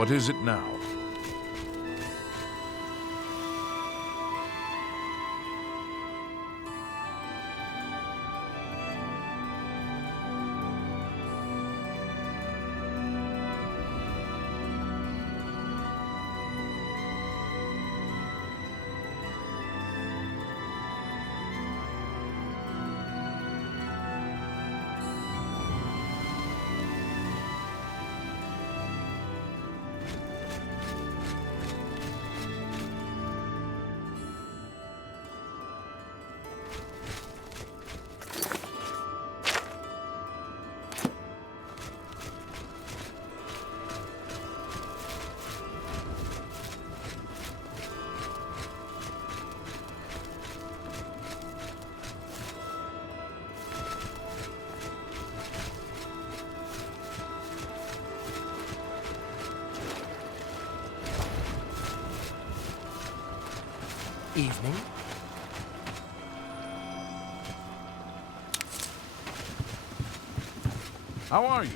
What is it now? Evening. How are you?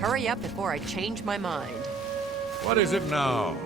Hurry up before I change my mind. What is it now?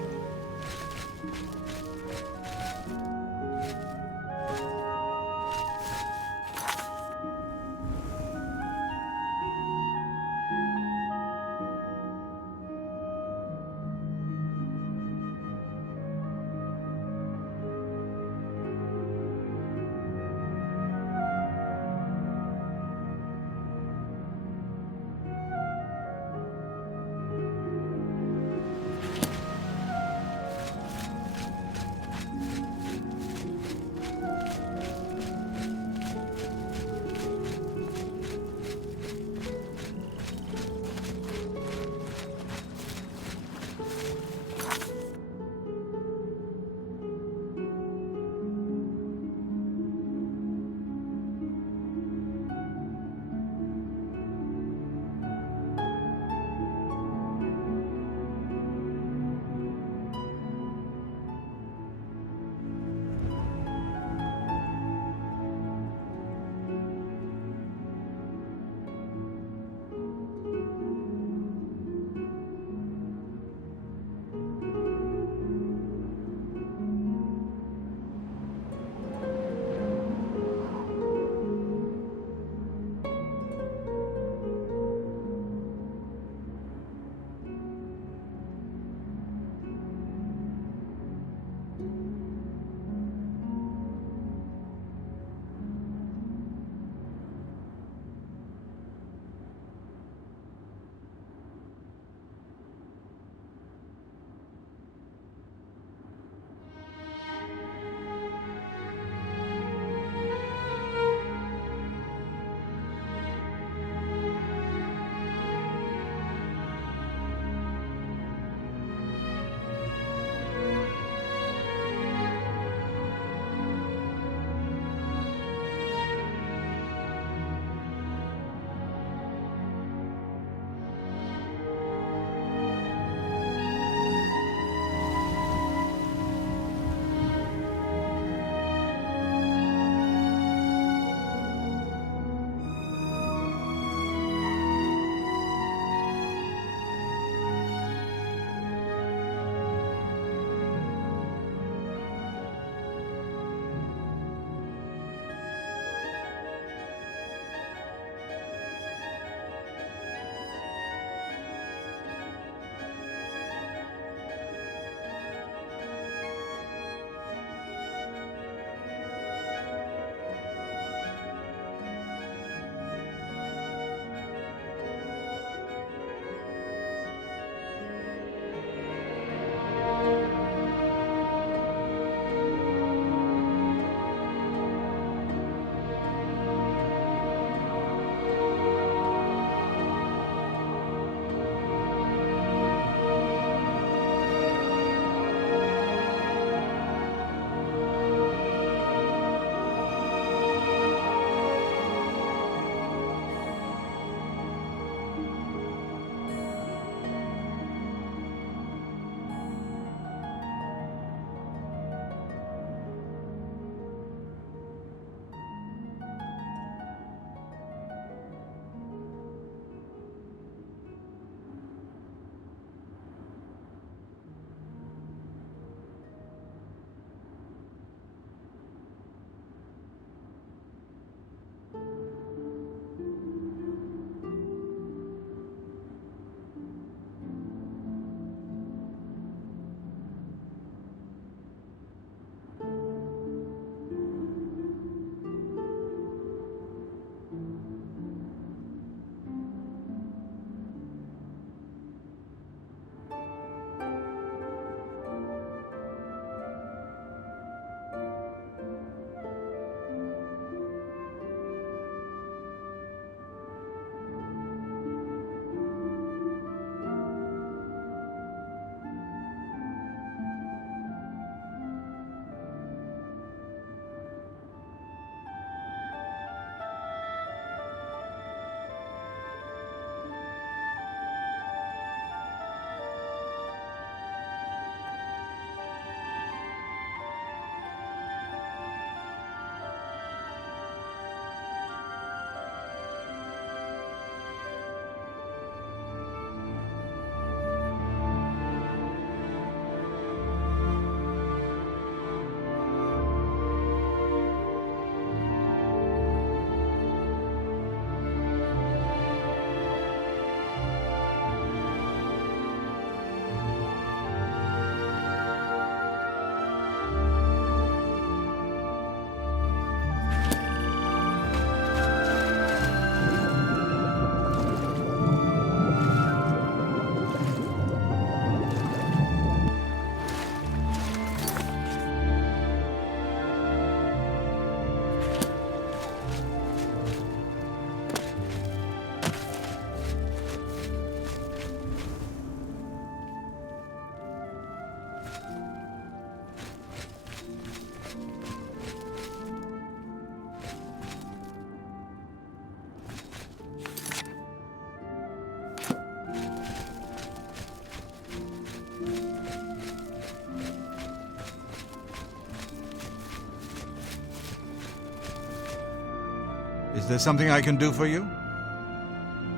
Is there something I can do for you?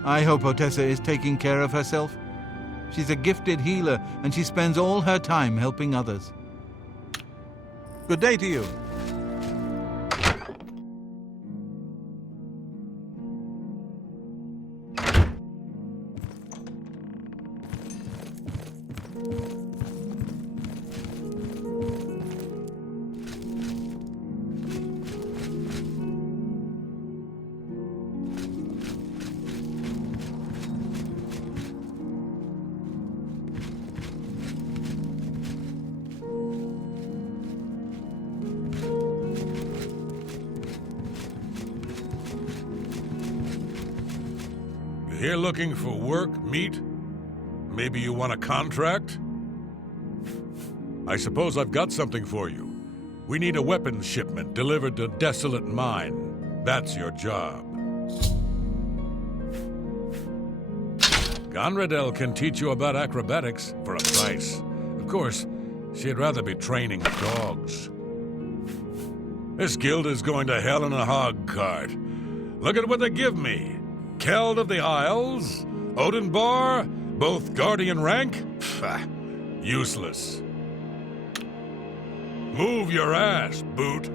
I hope Otessa is taking care of herself. She's a gifted healer, and she spends all her time helping others. Good day to you. Here looking for work, meet? Maybe you want a contract? I suppose I've got something for you. We need a weapons shipment delivered to Desolate Mine. That's your job. Gonradel can teach you about acrobatics for a price. Of course, she'd rather be training dogs. This guild is going to hell in a hog cart. Look at what they give me. Keld of the Isles, Odinbar, both guardian rank? Pfft, useless. Move your ass, boot.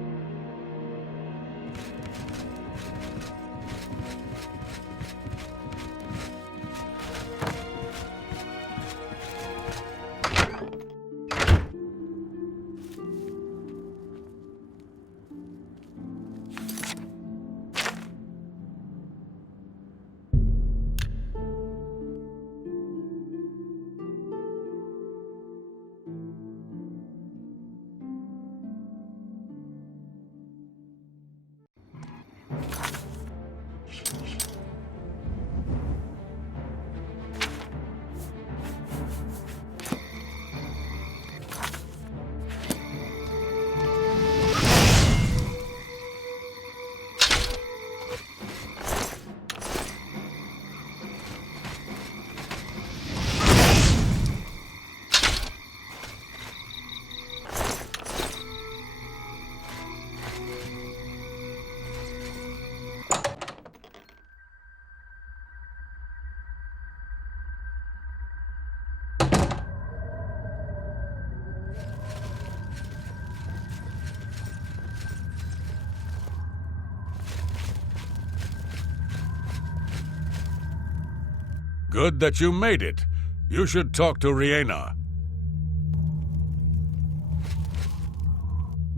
Good that you made it. You should talk to Riena.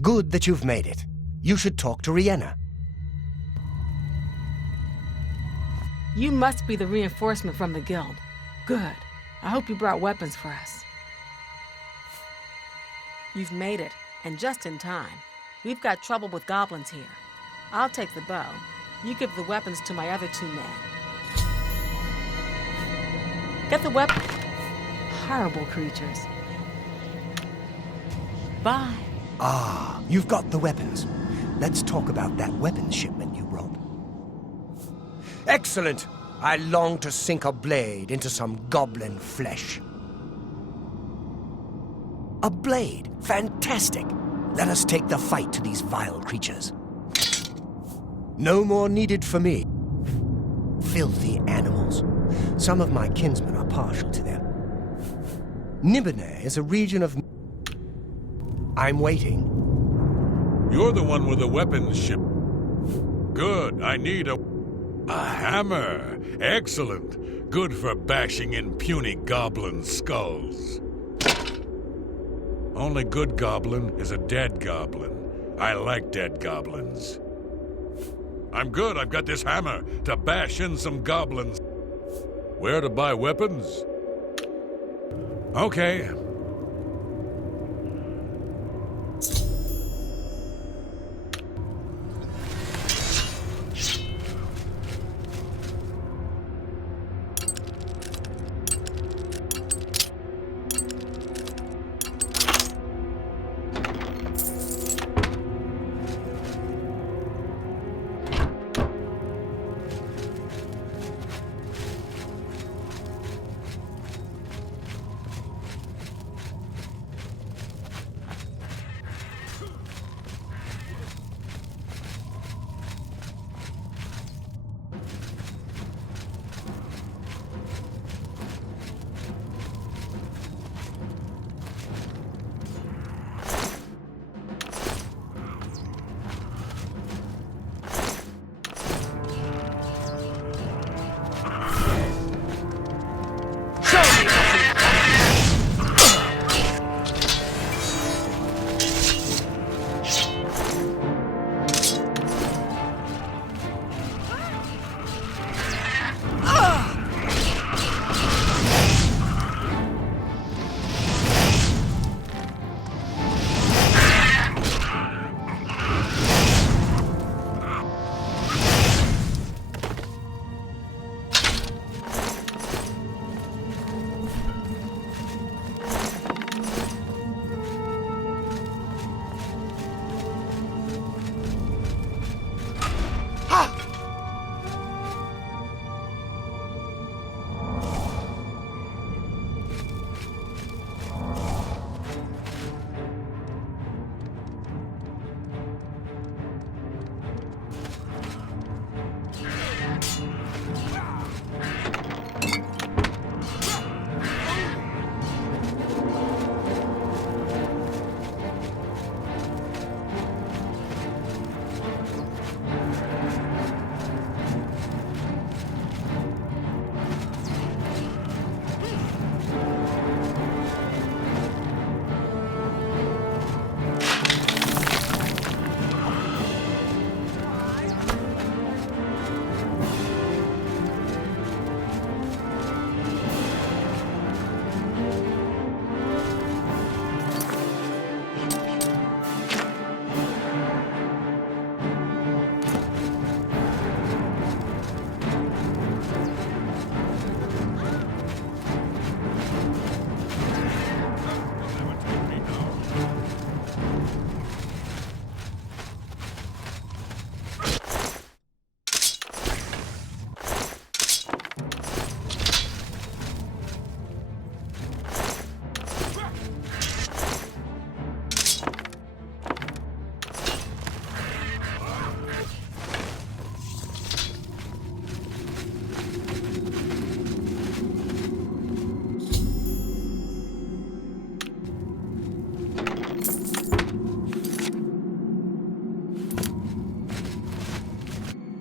Good that you've made it. You should talk to Riena. You must be the reinforcement from the guild. Good. I hope you brought weapons for us. You've made it, and just in time. We've got trouble with goblins here. I'll take the bow. You give the weapons to my other two men. Get the weapon. Horrible creatures. Bye. Ah, you've got the weapons. Let's talk about that weapons shipment you brought. Excellent! I long to sink a blade into some goblin flesh. A blade? Fantastic! Let us take the fight to these vile creatures. No more needed for me. Filthy animals. Some of my kinsmen are partial to them. Nibene is a region of... I'm waiting. You're the one with the weapons ship. Good, I need a hammer. Excellent. Good for bashing in puny goblin skulls. Only good goblin is a dead goblin. I like dead goblins. I'm good, I've got this hammer to bash in some goblins. Where to buy weapons? Okay.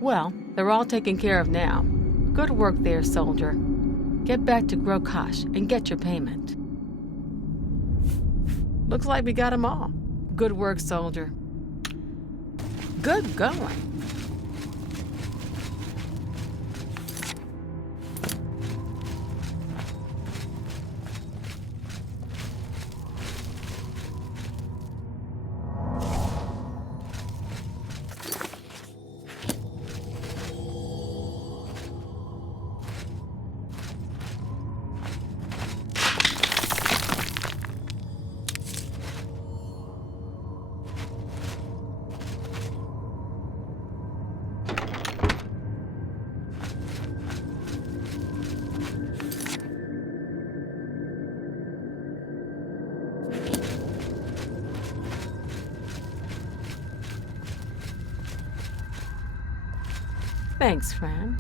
Well, they're all taken care of now. Good work there, soldier. Get back to Grokash and get your payment. Looks like we got them all. Good work, soldier. Good going. Thanks, friend.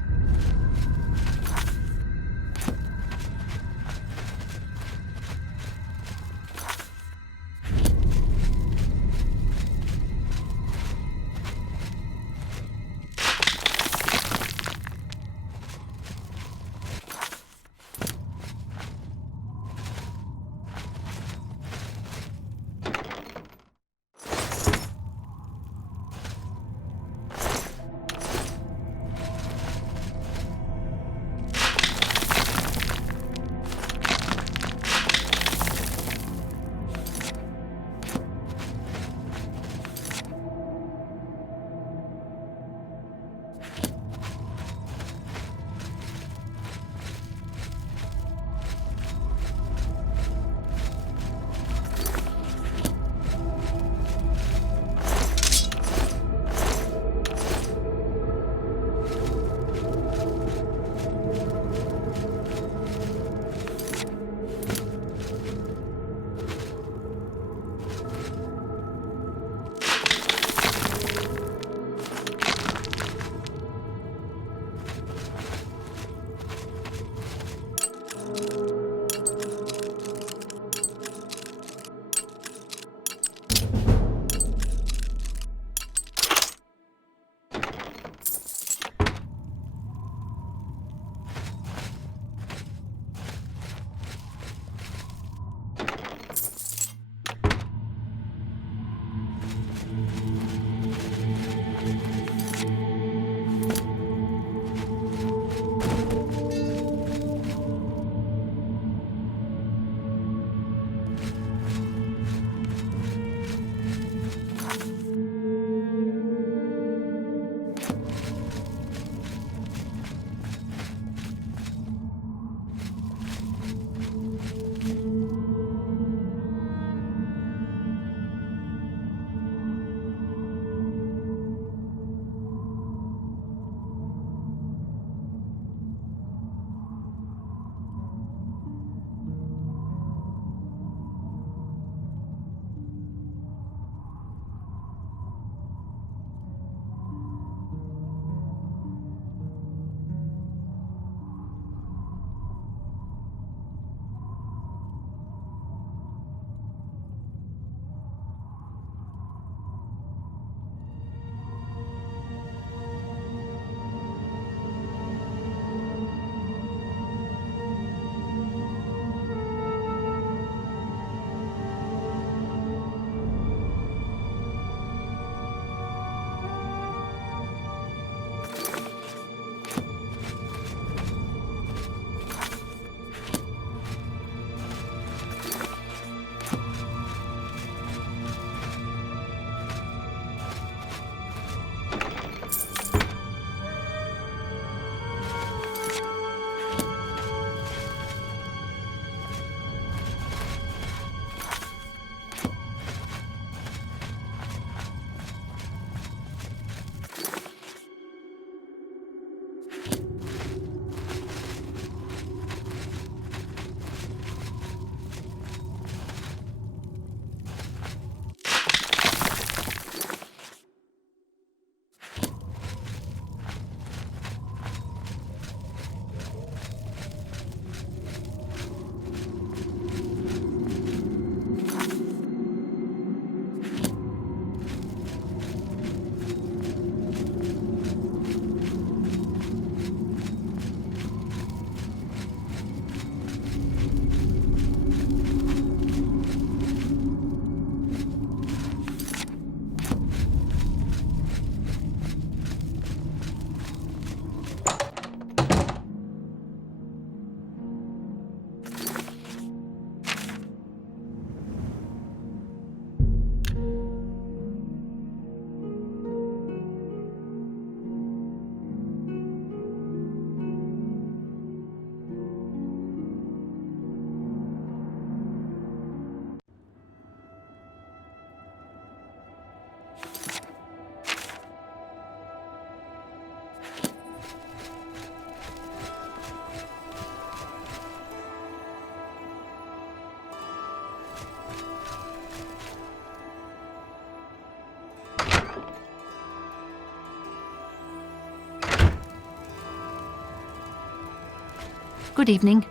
Good evening.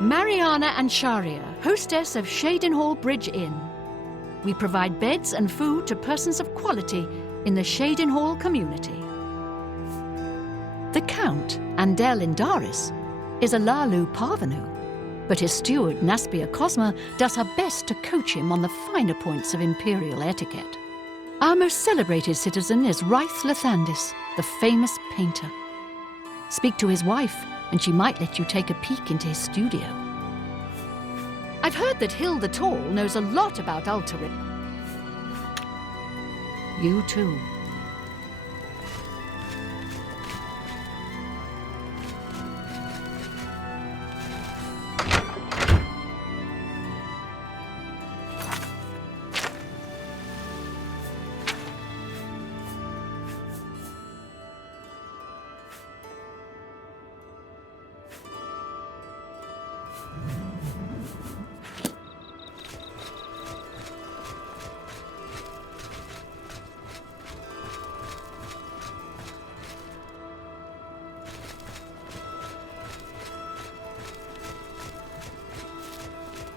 Mariana and Sharia, hostess of Shadenhall Bridge Inn. We provide beds and food to persons of quality in the Shadenhall community. The Count, Andel Indaris, is a Lalu Parvenu, but his steward, Naspia Cosma, does her best to coach him on the finer points of imperial etiquette. Our most celebrated citizen is Raith Lathandis, the famous painter. Speak to his wife, and she might let you take a peek into his studio. I've heard that Hill the Tall knows a lot about Ultarit. You too.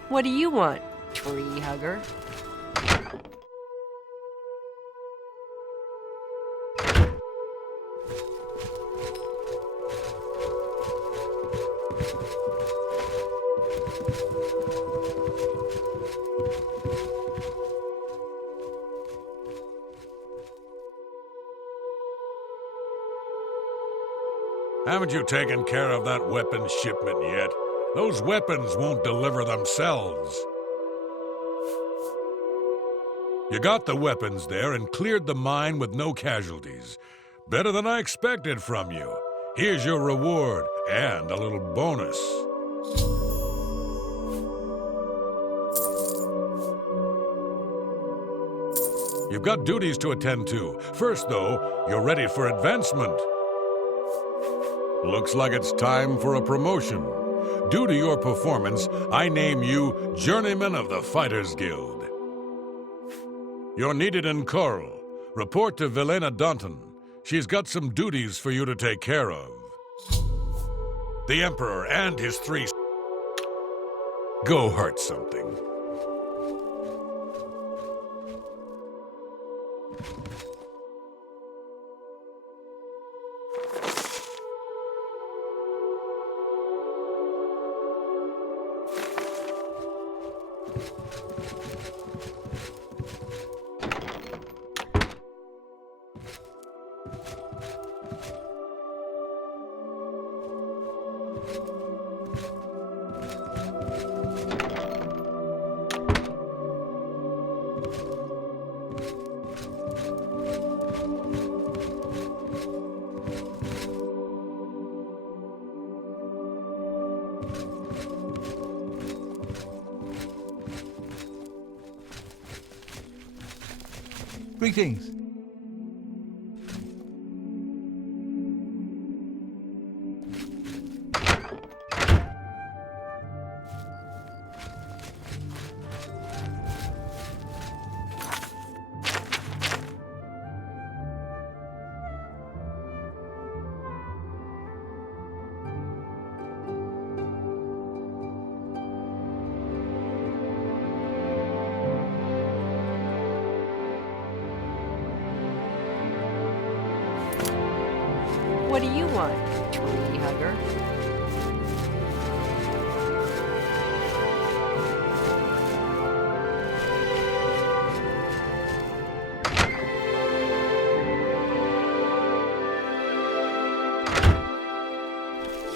What do you want, tree hugger? Haven't you taken care of that weapon shipment yet? Those weapons won't deliver themselves. You got the weapons there and cleared the mine with no casualties. Better than I expected from you. Here's your reward and a little bonus. You've got duties to attend to. First, though, you're ready for advancement. Looks like it's time for a promotion. Due to your performance, I name you Journeyman of the Fighters Guild. You're needed in Coral. Report to Velena Daunton. She's got some duties for you to take care of. The Emperor and his 3... Go hurt something. Greetings. What do you want, tree hugger?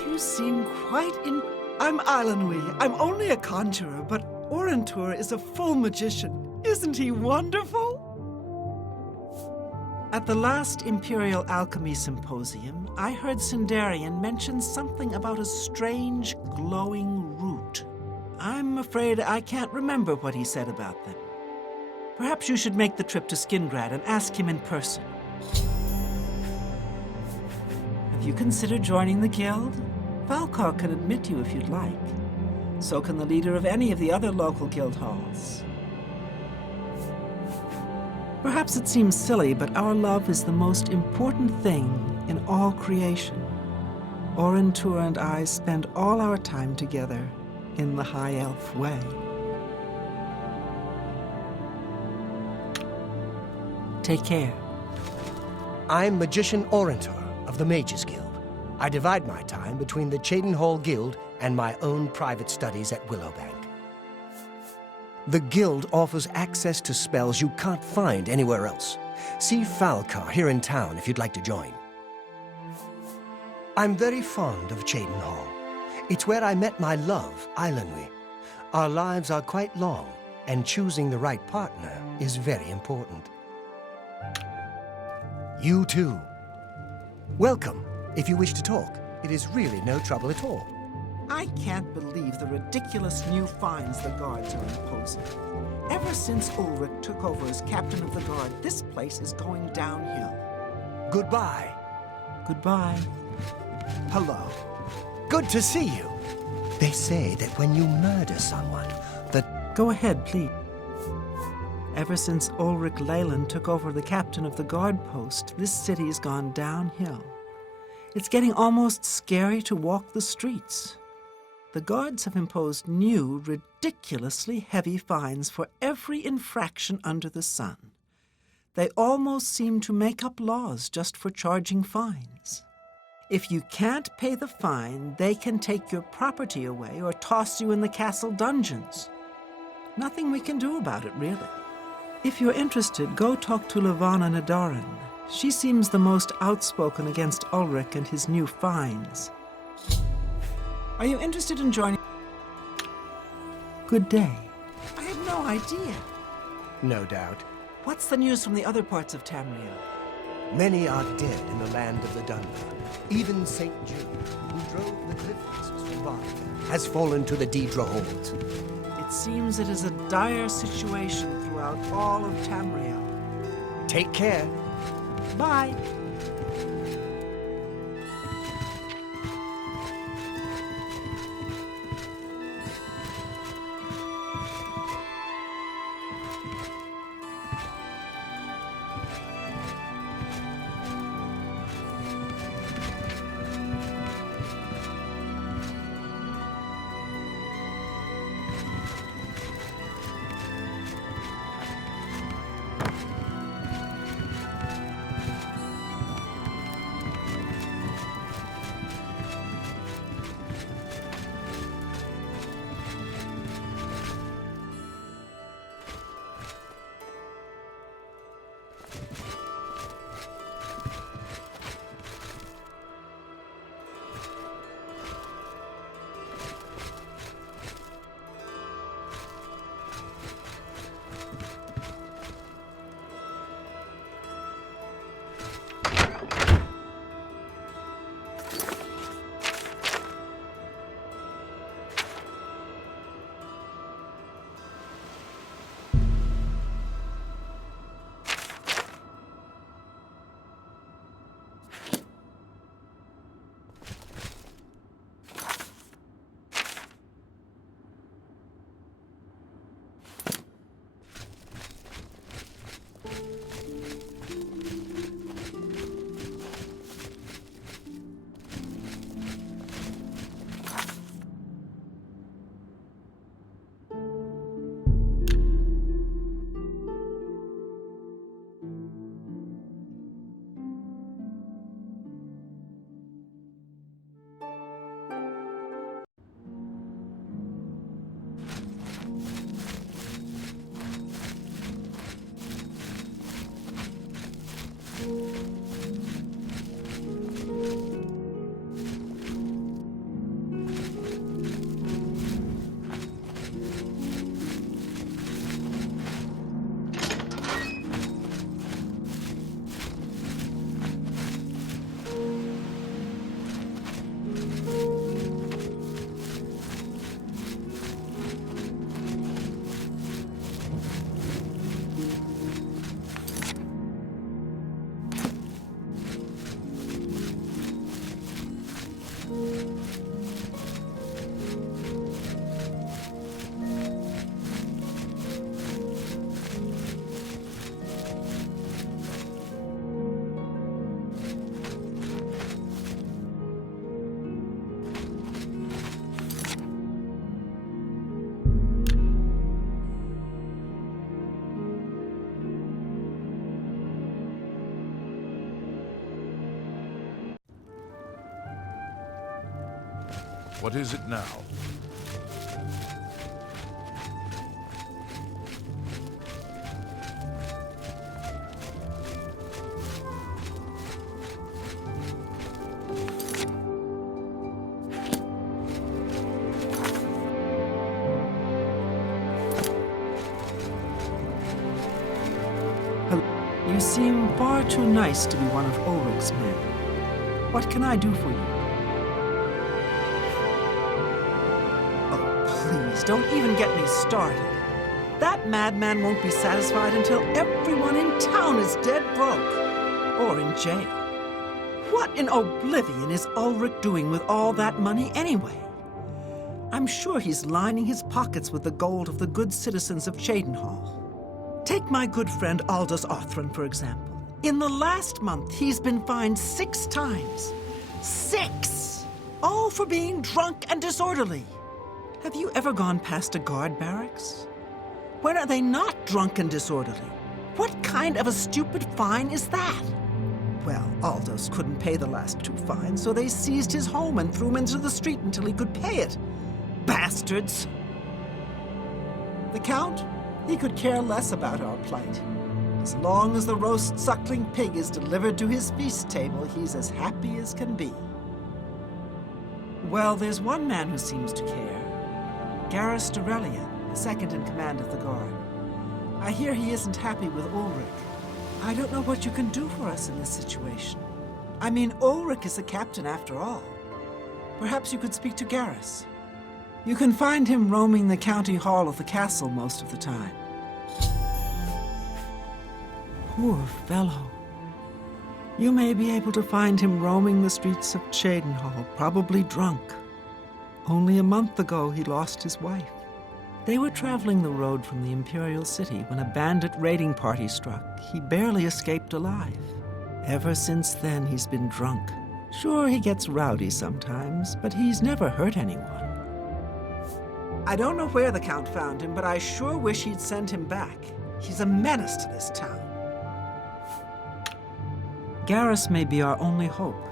You seem quite in... I'm Islandwy. I'm only a conjurer, but Orantur is a full magician. Isn't he wonderful? At the last Imperial Alchemy Symposium, I heard Sindarian mention something about a strange, glowing root. I'm afraid I can't remember what he said about them. Perhaps you should make the trip to Skingrad and ask him in person. Have you considered joining the guild? Falkar can admit you if you'd like. So can the leader of any of the other local guild halls. Perhaps it seems silly, but our love is the most important thing in all creation. Orentur and I spend all our time together in the High Elf way. Take care. I'm Magician Orentur of the Mages Guild. I divide my time between the Cheydinhall Guild and my own private studies at Willowbank. The Guild offers access to spells you can't find anywhere else. See Falcar here in town if you'd like to join. I'm very fond of Cheydinhall. It's where I met my love, Eilenwy. Our lives are quite long, and choosing the right partner is very important. You too. Welcome, if you wish to talk. It is really no trouble at all. I can't believe the ridiculous new fines the guards are imposing. Ever since Ulrich took over as captain of the guard, this place is going downhill. Goodbye. Goodbye. Hello. Good to see you. They say that when you murder someone, Go ahead, please. Ever since Ulrich Leyland took over the captain of the guard post, this city's gone downhill. It's getting almost scary to walk the streets. The guards have imposed new, ridiculously heavy fines for every infraction under the sun. They almost seem to make up laws just for charging fines. If you can't pay the fine, they can take your property away or toss you in the castle dungeons. Nothing we can do about it, really. If you're interested, go talk to Levana Nadarin. She seems the most outspoken against Ulrich and his new fines. Are you interested in joining? Good day. I had no idea. no doubt, What's the news from the other parts of Tamriel? many are dead in the land of the Dunda. Even St. Jude, who drove the cliff faces from Barca, has fallen to the Deidre holds. It seems it is a dire situation throughout all of Tamriel. Take care. Bye. What is it now? You seem far too nice to be one of Ulrich's men. What can I do for you? Oh, please, don't even get me started. That madman won't be satisfied until everyone in town is dead broke. Or in jail. What in oblivion is Ulrich doing with all that money anyway? I'm sure he's lining his pockets with the gold of the good citizens of Chedenhall. Take my good friend Aldous Othran, for example. In the last month, he's been fined 6 times. 6! All for being drunk and disorderly. Have you ever gone past a guard barracks? When are they not drunk and disorderly? What kind of a stupid fine is that? Well, Aldous couldn't pay the last 2 fines, so they seized his home and threw him into the street until he could pay it. Bastards! The Count? He could care less about our plight. As long as the roast suckling pig is delivered to his feast table, he's as happy as can be. Well, there's one man who seems to care. Garrus Dorelian, the second in command of the guard. I hear he isn't happy with Ulrich. I don't know what you can do for us in this situation. I mean, Ulrich is the captain after all. Perhaps you could speak to Garrus. You can find him roaming the county hall of the castle most of the time. Poor fellow. You may be able to find him roaming the streets of Chedenhall, probably drunk. Only a month ago, he lost his wife. They were traveling the road from the Imperial City when a bandit raiding party struck. He barely escaped alive. Ever since then, he's been drunk. Sure, he gets rowdy sometimes, but he's never hurt anyone. I don't know where the Count found him, but I sure wish he'd send him back. He's a menace to this town. Garrus may be our only hope.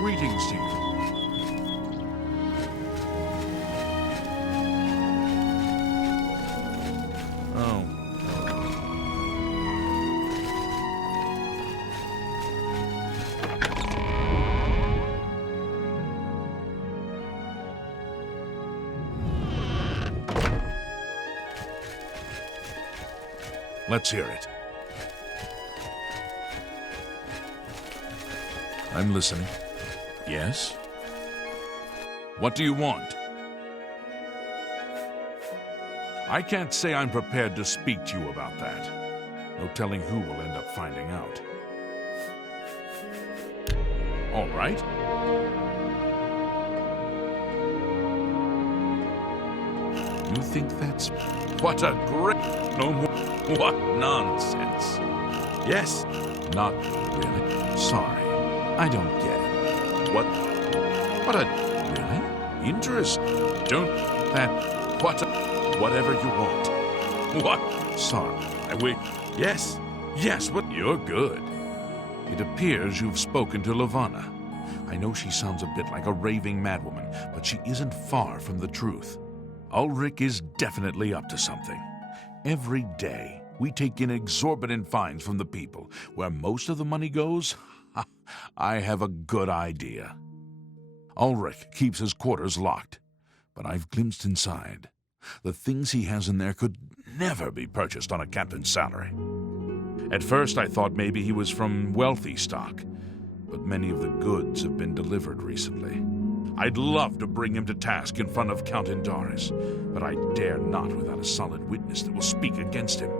Greetings to you. Oh. Let's hear it. I'm listening. Yes? What do you want? I can't say I'm prepared to speak to you about that. No telling who will end up finding out. All right. You think that's... What a great... No more... What nonsense. Yes. Not really. Sorry. I don't get it. What a... Really? Interest? Don't... That... What a... Whatever you want. What? Sorry. I wait. Yes. Yes, what... You're good. It appears you've spoken to Lavanna. I know she sounds a bit like a raving madwoman, but she isn't far from the truth. Ulrich is definitely up to something. Every day, we take in exorbitant fines from the people. Where most of the money goes, I have a good idea. Ulrich keeps his quarters locked, but I've glimpsed inside. The things he has in there could never be purchased on a captain's salary. At first, I thought maybe he was from wealthy stock, but many of the goods have been delivered recently. I'd love to bring him to task in front of Count Indaris, but I dare not without a solid witness that will speak against him.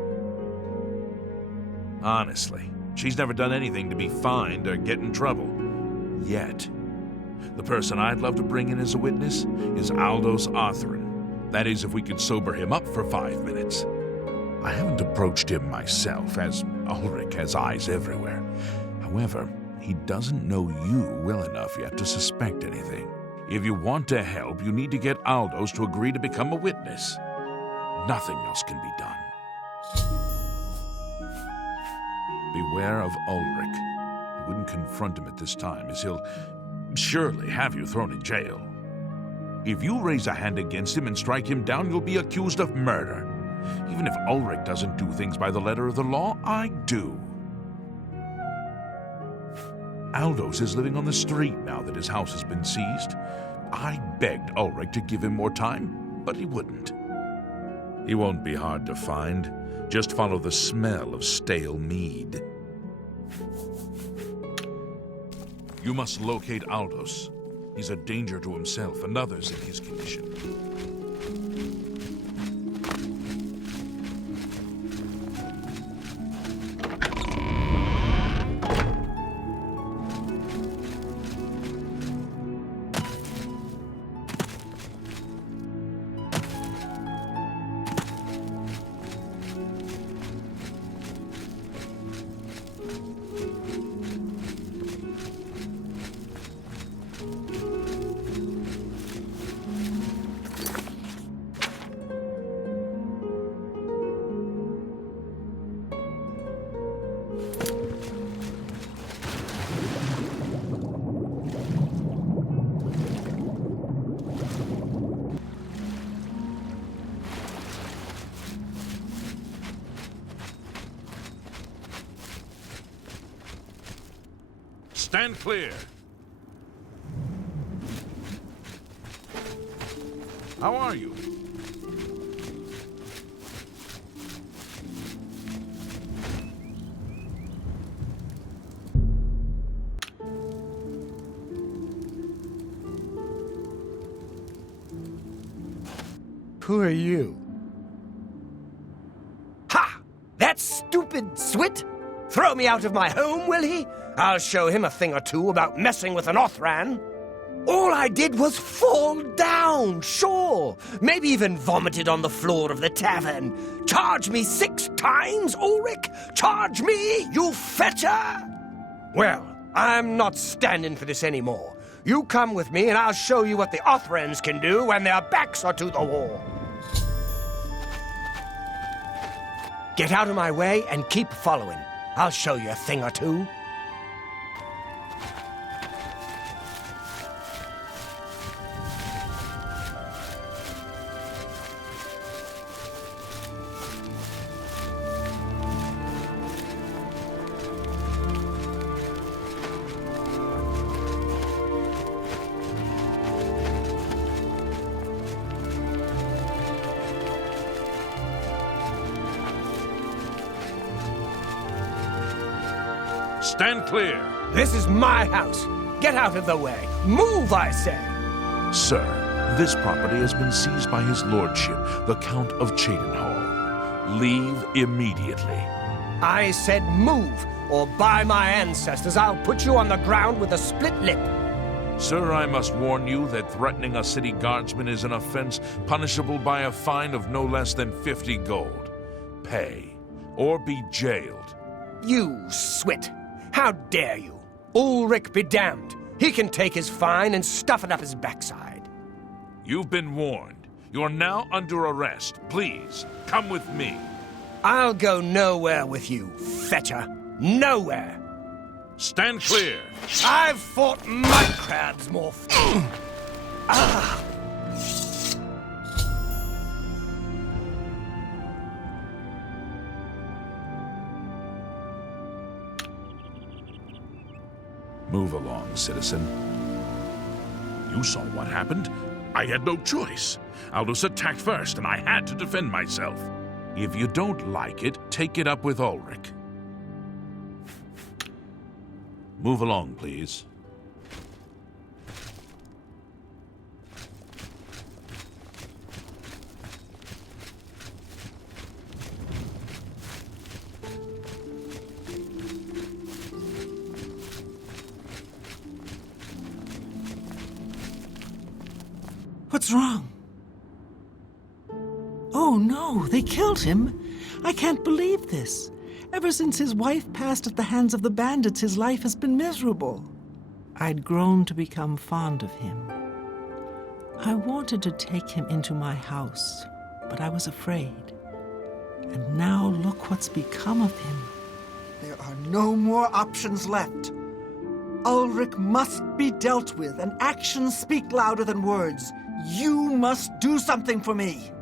Honestly, she's never done anything to be fined or get in trouble. Yet. The person I'd love to bring in as a witness is Aldous Arthurn. That is, if we could sober him up for 5 minutes. I haven't approached him myself, as Ulrich has eyes everywhere. However, he doesn't know you well enough yet to suspect anything. If you want to help, you need to get Aldous to agree to become a witness. Nothing else can be done. Beware of Ulrich. I wouldn't confront him at this time, as he'll surely have you thrown in jail. If you raise a hand against him and strike him down, you'll be accused of murder. Even if Ulrich doesn't do things by the letter of the law, I do. Aldous is living on the street now that his house has been seized. I begged Ulrich to give him more time, but he wouldn't. He won't be hard to find. Just follow the smell of stale mead. You must locate Aldous. He's a danger to himself and others in his condition. Stand clear. How are you? Who are you? Ha! That stupid Swit? Throw me out of my home, will he? I'll show him a thing or two about messing with an Othran. All I did was fall down, sure. Maybe even vomited on the floor of the tavern. Charge me 6 times, Ulrich? Charge me, you fetcher? Well, I'm not standing for this anymore. You come with me and I'll show you what the Othrans can do when their backs are to the wall. Get out of my way and keep following. I'll show you a thing or two. Stand clear. This is my house. Get out of the way. Move, I say. Sir, this property has been seized by his lordship, the Count of Cheydinhall. Leave immediately. I said move, or by my ancestors, I'll put you on the ground with a split lip. Sir, I must warn you that threatening a city guardsman is an offense punishable by a fine of no less than 50 gold. Pay, or be jailed. You Swit. How dare you? Ulrich be damned. He can take his fine and stuff it up his backside. You've been warned. You're now under arrest. Please, come with me. I'll go nowhere with you, fetcher. Nowhere. Stand clear. I've fought mud crabs more Ah! Move along, citizen. You saw what happened. I had no choice. Aldous attacked first, and I had to defend myself. If you don't like it, take it up with Ulrich. Move along, please. What's wrong? Oh no, they killed him. I can't believe this. Ever since his wife passed at the hands of the bandits, his life has been miserable. I'd grown to become fond of him. I wanted to take him into my house, but I was afraid. And now look what's become of him. There are no more options left. Ulrich must be dealt with, and actions speak louder than words. You must do something for me.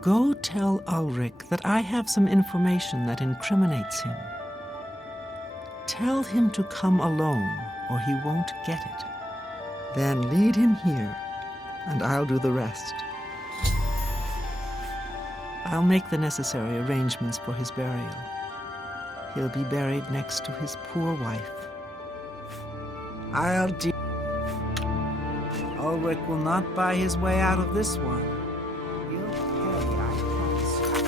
Go tell Ulrich that I have some information that incriminates him. Tell him to come alone, or he won't get it. Then lead him here, and I'll do the rest. I'll make the necessary arrangements for his burial. He'll be buried next to his poor wife. I'll deal. Ulrich will not buy his way out of this one. He'll pay, I promise.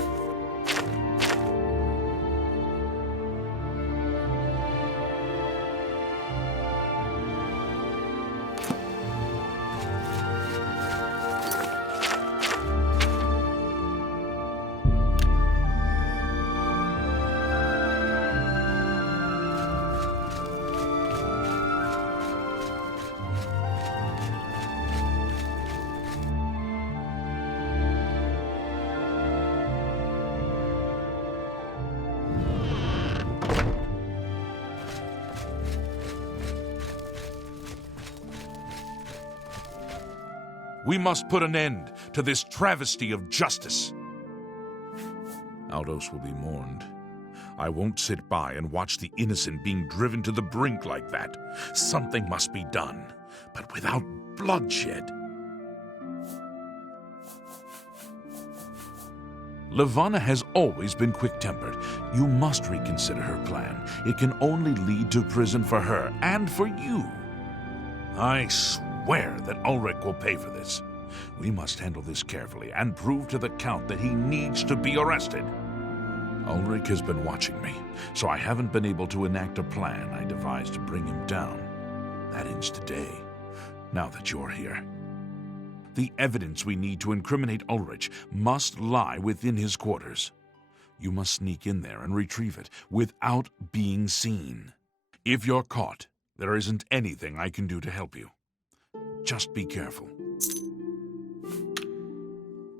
We must put an end to this travesty of justice. Aldous will be mourned. I won't sit by and watch the innocent being driven to the brink like that. Something must be done, but without bloodshed. Levana has always been quick-tempered. You must reconsider her plan. It can only lead to prison for her and for you. I swear that Ulrich will pay for this. We must handle this carefully and prove to the Count that he needs to be arrested. Ulrich has been watching me, so I haven't been able to enact a plan I devised to bring him down. That ends today, now that you're here. The evidence we need to incriminate Ulrich must lie within his quarters. You must sneak in there and retrieve it without being seen. If you're caught, there isn't anything I can do to help you. Just be careful.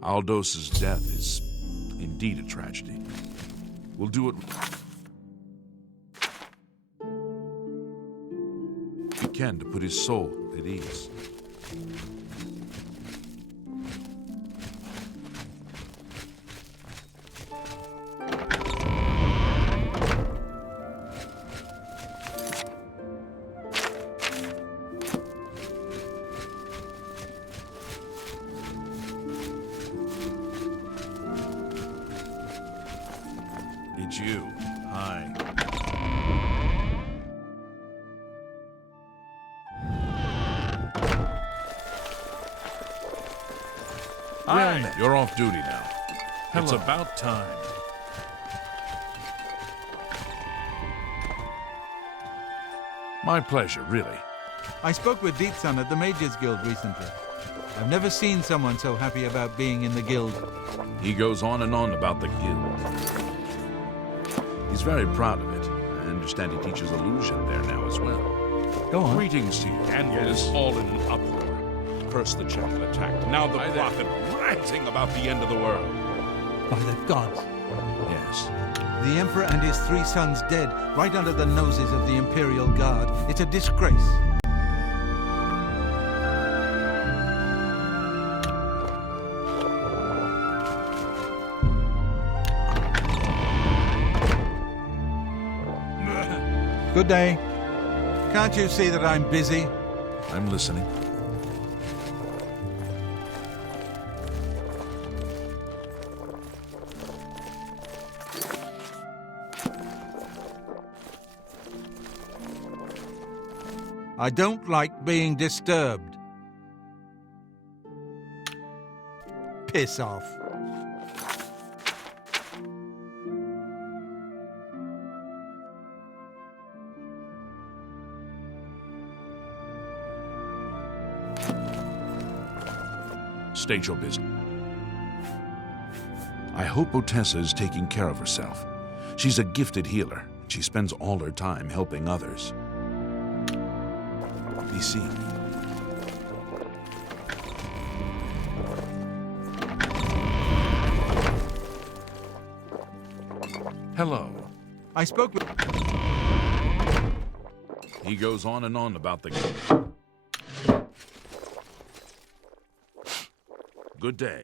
Aldos's death is indeed a tragedy. We'll do it we can to put his soul at ease. It's you. Hi. Hi. You're off duty now. Hello. It's about time. My pleasure, really. I spoke with Dietsan at the Mages Guild recently. I've never seen someone so happy about being in the guild. He goes on and on about the guild. He's very proud of it. I understand he teaches illusion there now as well. Go on. Greetings to you. Anvil is all in an uproar. First the Chapel attacked, now the prophet ranting about the end of the world. By the gods. Yes. The Emperor and his 3 sons dead, right under the noses of the Imperial Guard. It's a disgrace. Good day. Can't you see that I'm busy? I'm listening. I don't like being disturbed. Piss off. State your business. I hope Otessa is taking care of herself. She's a gifted healer. She spends all her time helping others. Be seen. Hello. I spoke with... He goes on and on about the... Good day.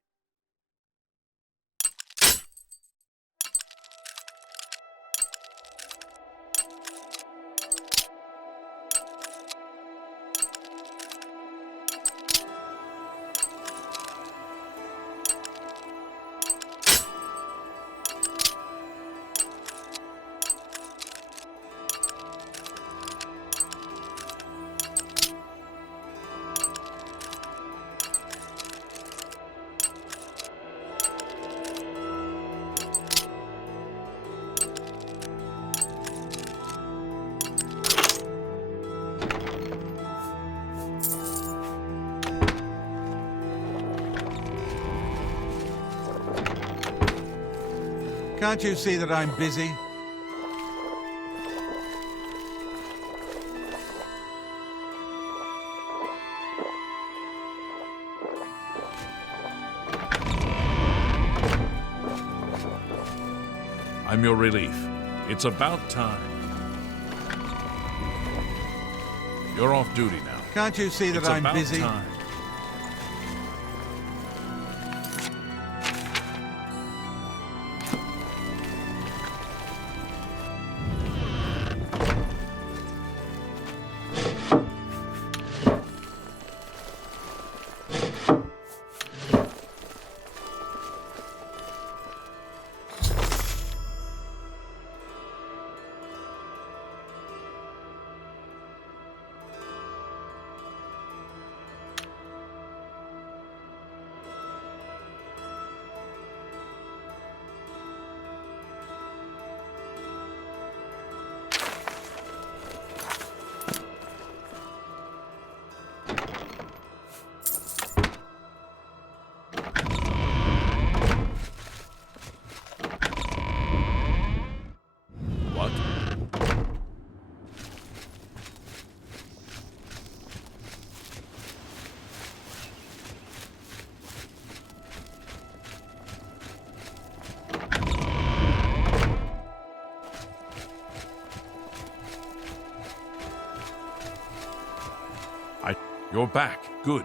Can't you see that I'm busy? I'm your relief. It's about time. You're off duty now. Can't you see that It's I'm about busy? time. What? You're back. Good.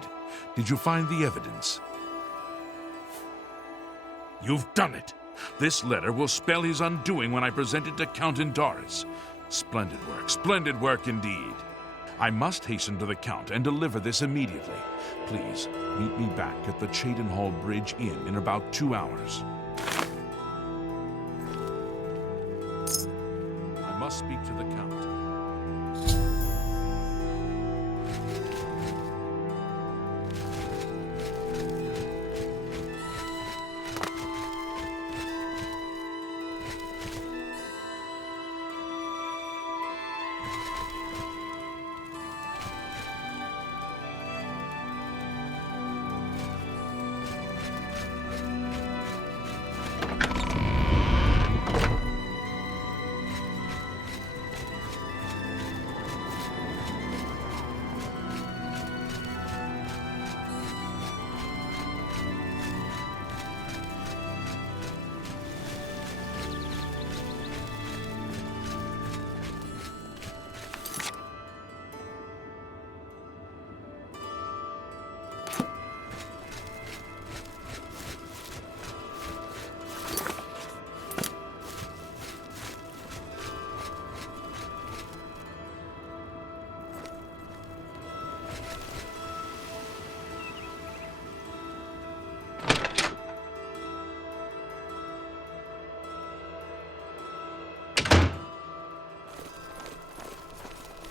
Did you find the evidence? You've done it. This letter will spell his undoing when I present it to Count Indaris. Splendid work indeed. I must hasten to the Count and deliver this immediately. Please, meet me back at the Chadenhall Bridge Inn in about 2 hours. I must speak to the Count.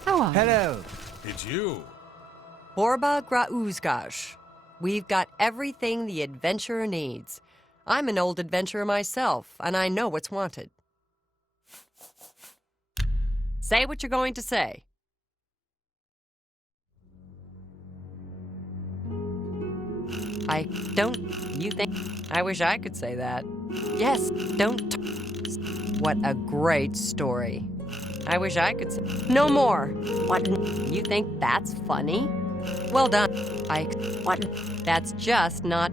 How are you? Hello. It's you. Borba Grauzgaj. We've got everything the adventurer needs. I'm an old adventurer myself, and I know what's wanted. Say what you're going to say. I don't... You think... I wish I could say that. Yes, don't... What a great story. I wish I could say... No more. What? You think that's funny? Well done. What? That's just not...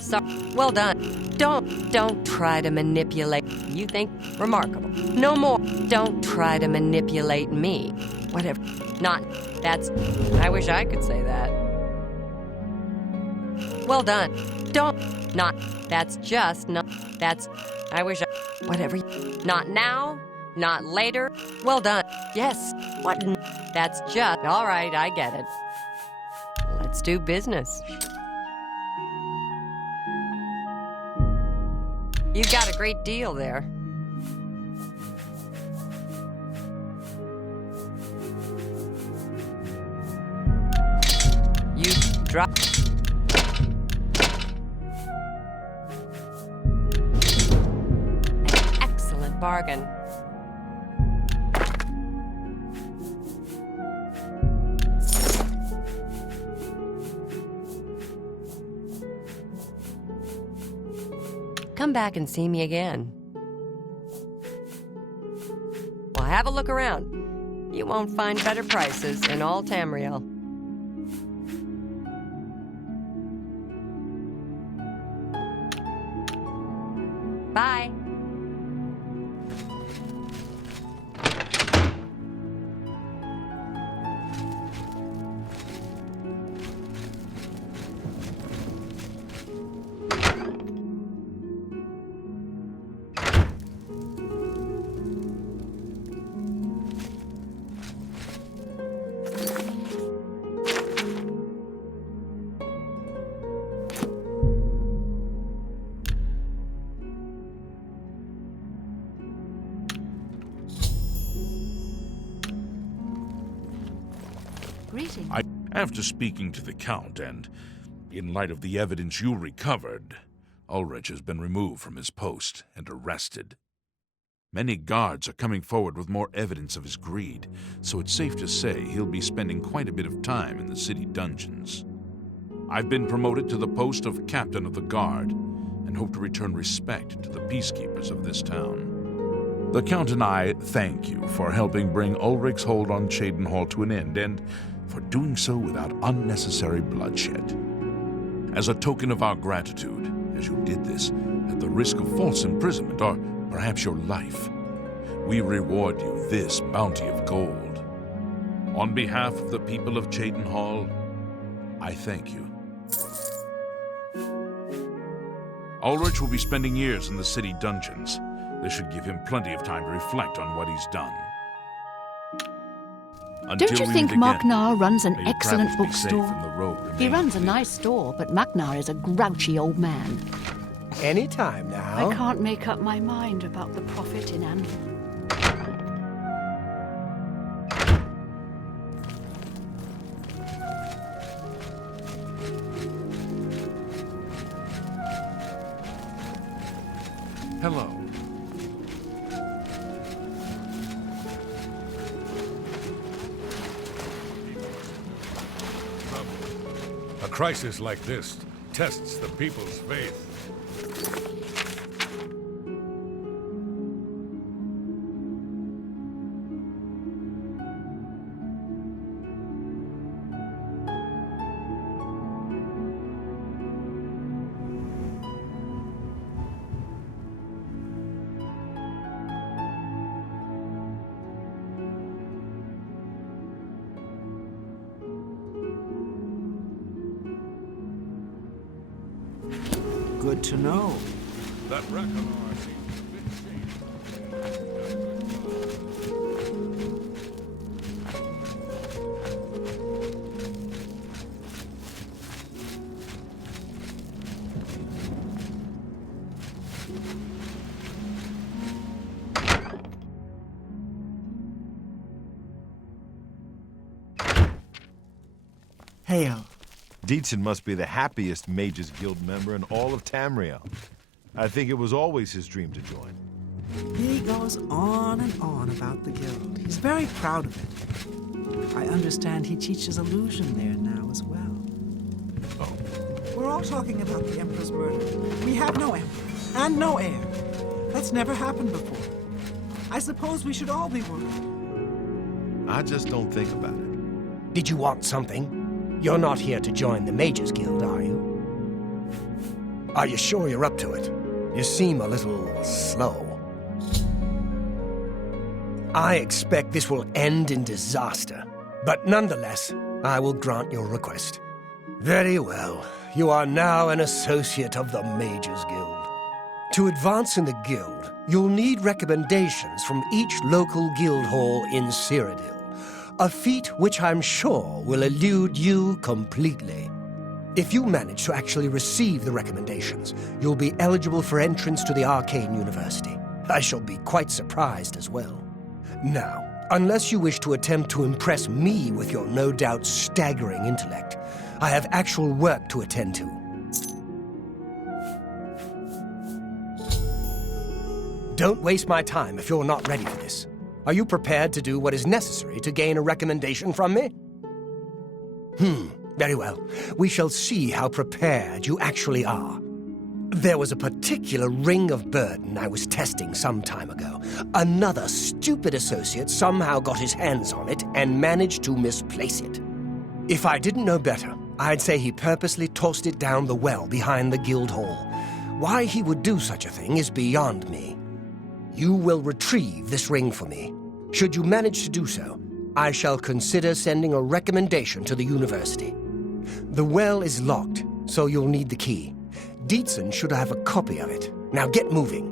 So... Well done. Don't try to manipulate... You think... Remarkable. No more. Don't try to manipulate me. Whatever. Not... That's... I wish I could say that. Well done. Don't... Not... That's just not... That's... I wish I... Whatever. Not now. Not later. Well done. Yes. What? That's just... All right, I get it. Let's do business. You've got a great deal there. You drop... An excellent bargain. Come back and see me again. Well, have a look around. You won't find better prices in all Tamriel. Bye. Greetings. After speaking to the Count, and in light of the evidence you recovered, Ulrich has been removed from his post and arrested. Many guards are coming forward with more evidence of his greed, so it's safe to say he'll be spending quite a bit of time in the city dungeons. I've been promoted to the post of Captain of the Guard, and hope to return respect to the peacekeepers of this town. The Count and I thank you for helping bring Ulrich's hold on Cheydinhal to an end, and for doing so without unnecessary bloodshed. As a token of our gratitude, as you did this at the risk of false imprisonment or perhaps your life, we reward you this bounty of gold. On behalf of the people of Cheydinhal, I thank you. Ulrich will be spending years in the city dungeons. This should give him plenty of time to reflect on what he's done. Don't you think Magnar runs an may you excellent perhaps be safe bookstore? and the road He remain runs a clear. nice store, but Magnar is a grouchy old man. Anytime now. I can't make up my mind about the profit in Anvil. Hello. A crisis like this tests the people's faith. Good to know. That Rakalar seems a bit Hail. Dietzen must be the happiest Mages Guild member in all of Tamriel. I think it was always his dream to join. He goes on and on about the guild. He's very proud of it. I understand he teaches illusion there now as well. Oh. We're all talking about the Emperor's murder. We have no Emperor and no heir. That's never happened before. I suppose we should all be worried. I just don't think about it. Did you want something? You're not here to join the Mages Guild, are you? Are you sure you're up to it? You seem a little slow. I expect this will end in disaster, but nonetheless, I will grant your request. Very well. You are now an associate of the Mages Guild. To advance in the guild, you'll need recommendations from each local guild hall in Cyrodiil, a feat which I'm sure will elude you completely. If you manage to actually receive the recommendations, you'll be eligible for entrance to the Arcane University. I shall be quite surprised as well. Now, unless you wish to attempt to impress me with your no doubt staggering intellect, I have actual work to attend to. Don't waste my time if you're not ready for this. Are you prepared to do what is necessary to gain a recommendation from me? Very well. We shall see how prepared you actually are. There was a particular ring of burden I was testing some time ago. Another stupid associate somehow got his hands on it and managed to misplace it. If I didn't know better, I'd say he purposely tossed it down the well behind the guild hall. Why he would do such a thing is beyond me. You will retrieve this ring for me. Should you manage to do so, I shall consider sending a recommendation to the university. The well is locked, so you'll need the key. Dietzen should have a copy of it. Now get moving.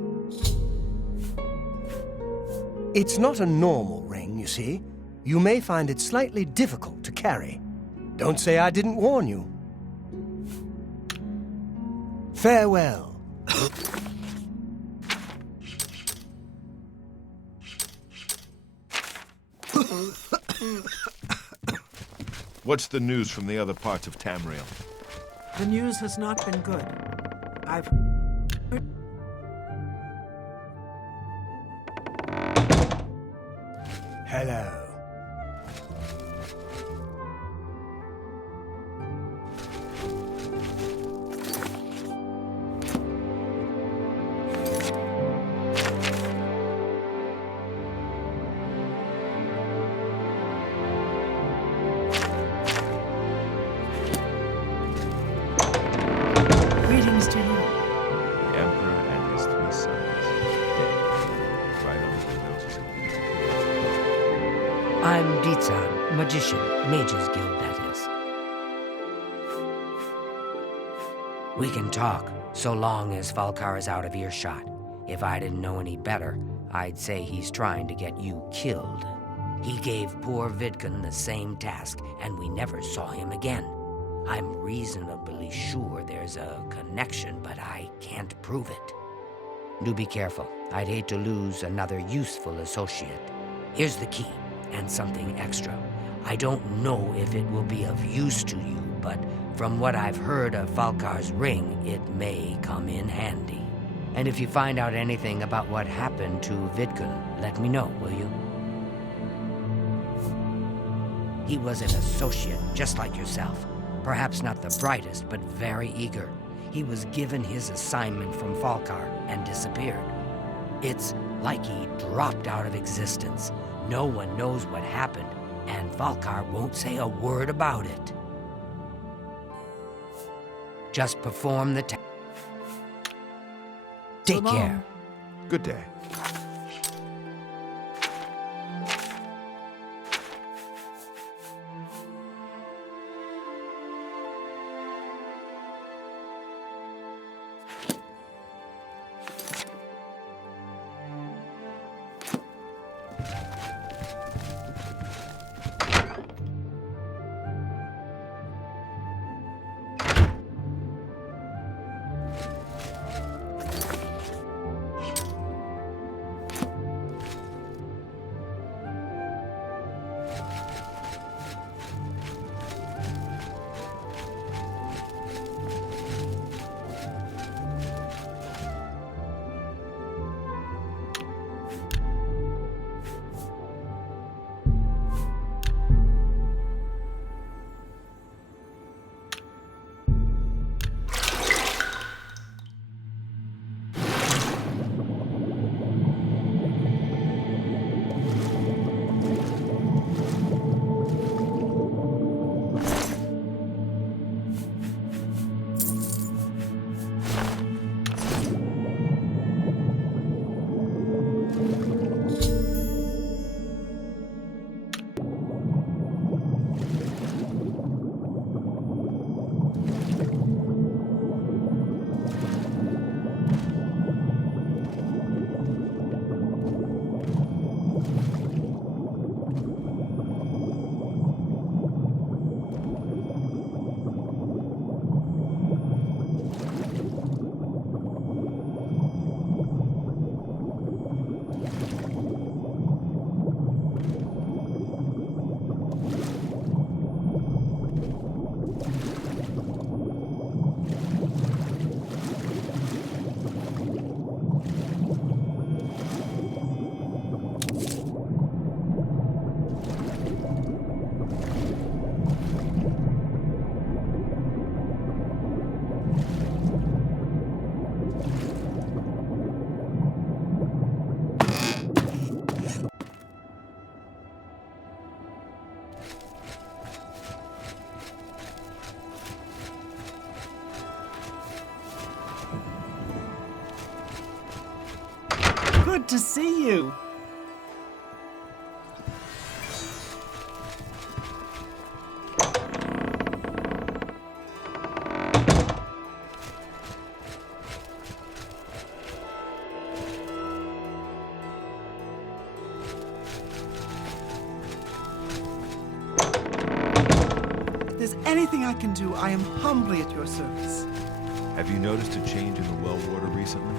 It's not a normal ring, you see. You may find it slightly difficult to carry. Don't say I didn't warn you. Farewell. What's the news from the other parts of Tamriel? The news has not been good. I've... Hello. Greetings to you. The Emperor and his 3 sons, dead, right under the noses of the I'm Dietzen, magician, Mages Guild, that is. We can talk, so long as Falkar is out of earshot. If I didn't know any better, I'd say he's trying to get you killed. He gave poor Vidkun the same task, and we never saw him again. I'm reasonably sure there's a connection, but I can't prove it. Do be careful. I'd hate to lose another useful associate. Here's the key, and something extra. I don't know if it will be of use to you, but from what I've heard of Falkar's ring, it may come in handy. And if you find out anything about what happened to Vidkun, let me know, will you? He was an associate, just like yourself. Perhaps not the brightest, but very eager. He was given his assignment from Falkar and disappeared. It's like he dropped out of existence. No one knows what happened, and Falkar won't say a word about it. Just perform the task. Take care. Good day. Good to see you. If there's anything I can do, I am humbly at your service. Have you noticed a change in the well water recently?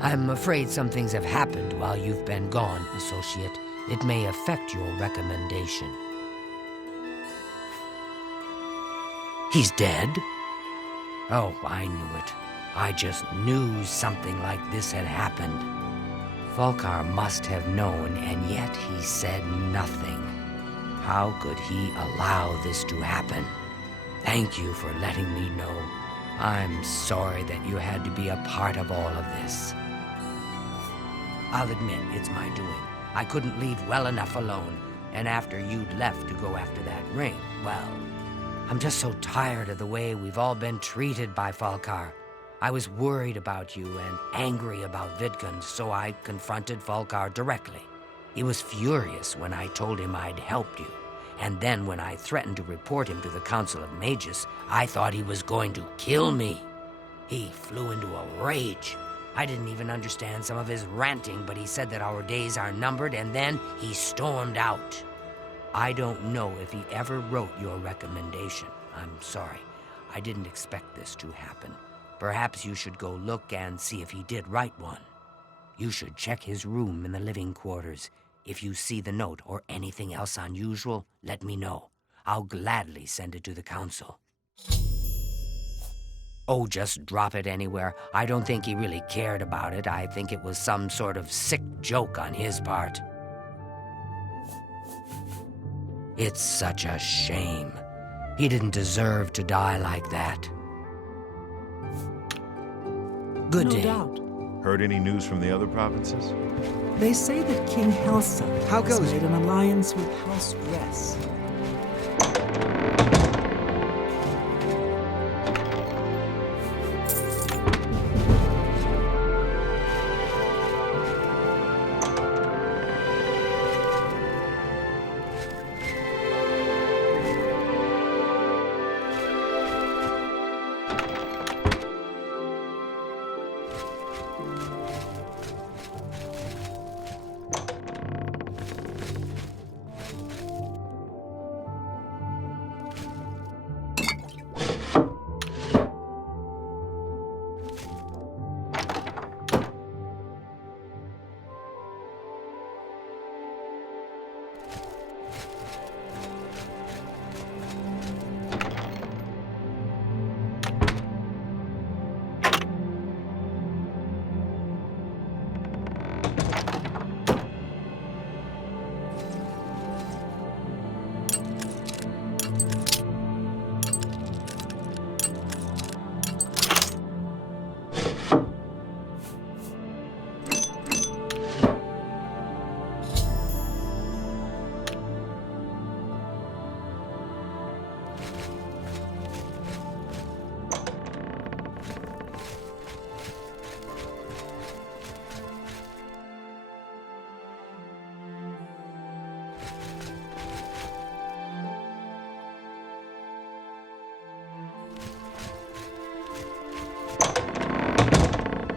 I'm afraid some things have happened while you've been gone, Associate. It may affect your recommendation. He's dead? Oh, I knew it. I just knew something like this had happened. Volkar must have known, and yet he said nothing. How could he allow this to happen? Thank you for letting me know. I'm sorry that you had to be a part of all of this. I'll admit, it's my doing. I couldn't leave well enough alone, and after you'd left to go after that ring, well, I'm just so tired of the way we've all been treated by Volkar. I was worried about you and angry about Vidkun, so I confronted Volkar directly. He was furious when I told him I'd helped you. And then when I threatened to report him to the Council of Mages, I thought he was going to kill me. He flew into a rage. I didn't even understand some of his ranting, but he said that our days are numbered, and then he stormed out. I don't know if he ever wrote your recommendation. I'm sorry. I didn't expect this to happen. Perhaps you should go look and see if he did write one. You should check his room in the living quarters. If you see the note or anything else unusual, let me know. I'll gladly send it to the council. Oh, just drop it anywhere. I don't think he really cared about it. I think it was some sort of sick joke on his part. It's such a shame. He didn't deserve to die like that. Good day. No doubt. Heard any news from the other provinces? They say that King Helsa has made an alliance with House Dress.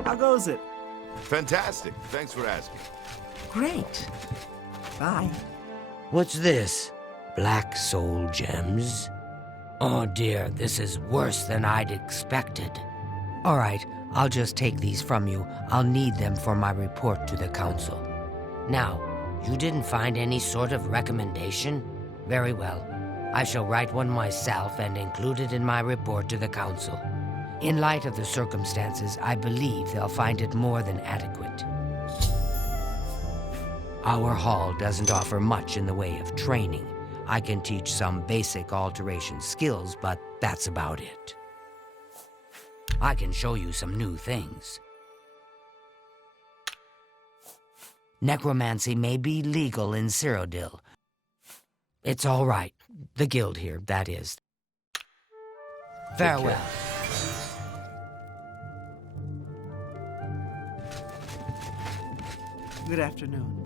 How goes it? Fantastic. Thanks for asking. Great. Bye. What's this? Black soul gems? Oh dear, this is worse than I'd expected. All right, I'll just take these from you. I'll need them for my report to the council. Now, you didn't find any sort of recommendation? Very well. I shall write one myself and include it in my report to the council. In light of the circumstances, I believe they'll find it more than adequate. Our hall doesn't offer much in the way of training. I can teach some basic alteration skills, but that's about it. I can show you some new things. Necromancy may be legal in Cyrodiil. It's all right. The guild here, that is. Farewell. Good afternoon.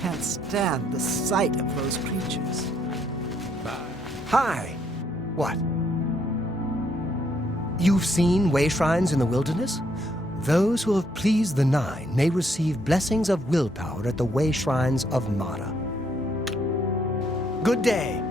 Can't stand the sight of those creatures. Hi. What? You've seen way shrines in the wilderness? Those who have pleased the Nine may receive blessings of willpower at the way shrines of Mara. Good day.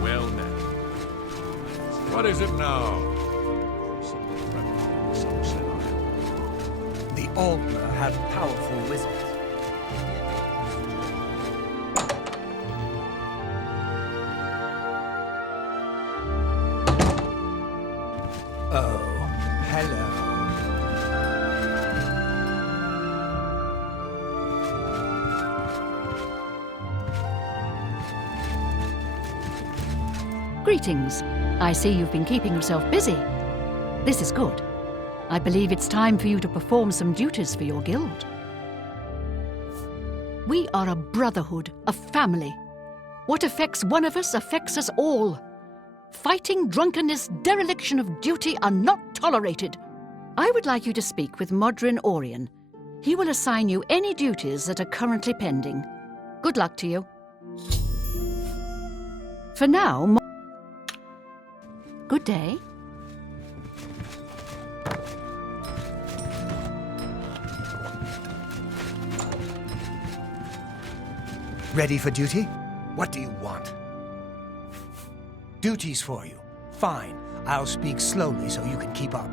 Well now. What is it now? The Altmer have powerful wizards. Oh, hello. Greetings. I see you've been keeping yourself busy. This is good. I believe it's time for you to perform some duties for your guild. We are a brotherhood, a family. What affects one of us affects us all. Fighting, drunkenness, dereliction of duty are not tolerated. I would like you to speak with Modrin Orion. He will assign you any duties that are currently pending. Good luck to you. For now, good day. Ready for duty? What do you want? Duties for you. Fine. I'll speak slowly so you can keep up.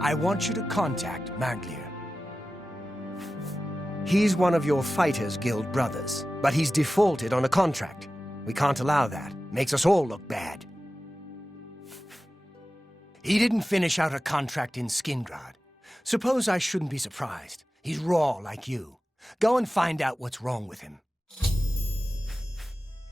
I want you to contact Maglier. He's one of your Fighters Guild brothers, but he's defaulted on a contract. We can't allow that. Makes us all look bad. He didn't finish out a contract in Skingrad. Suppose I shouldn't be surprised. He's raw like you. Go and find out what's wrong with him.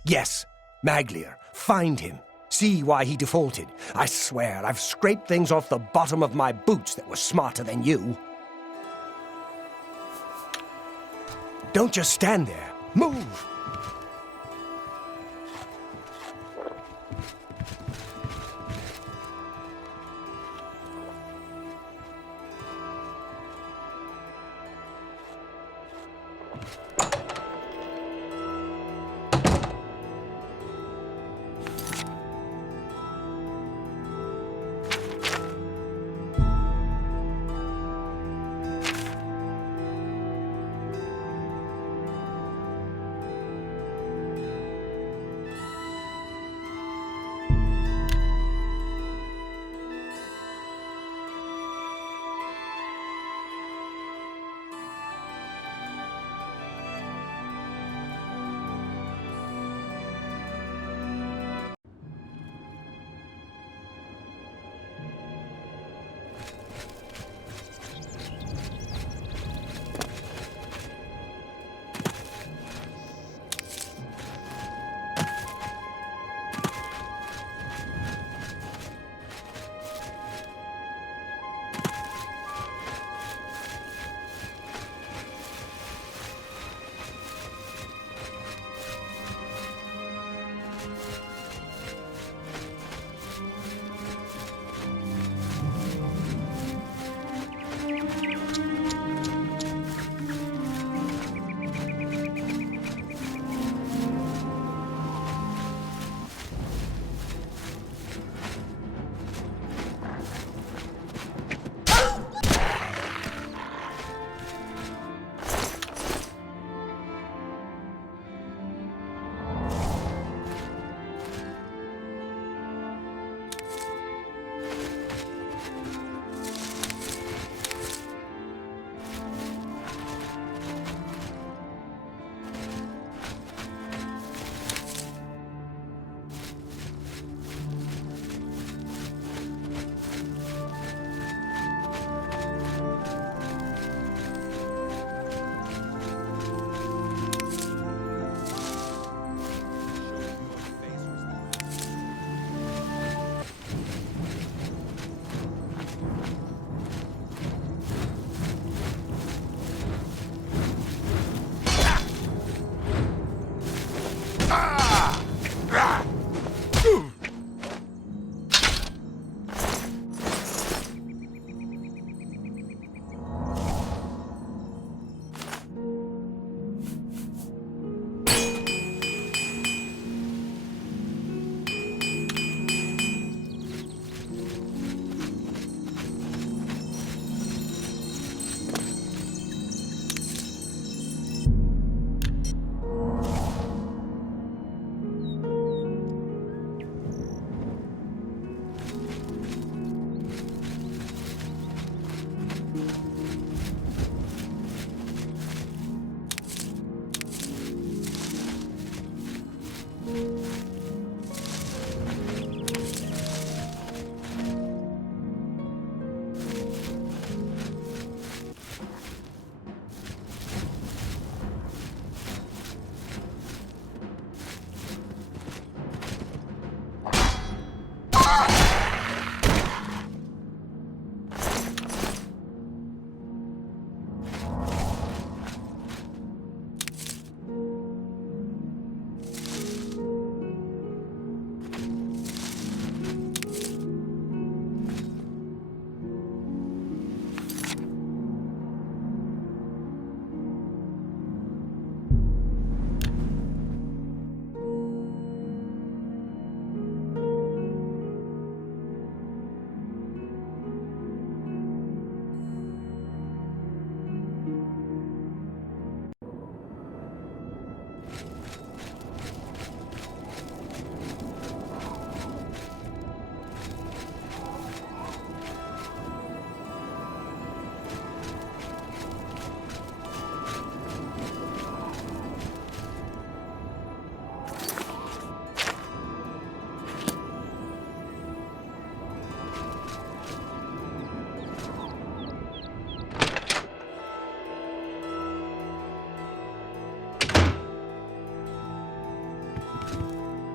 Yes, Maglier. Find him. See why he defaulted. I swear, I've scraped things off the bottom of my boots that were smarter than you. Don't just stand there. Move!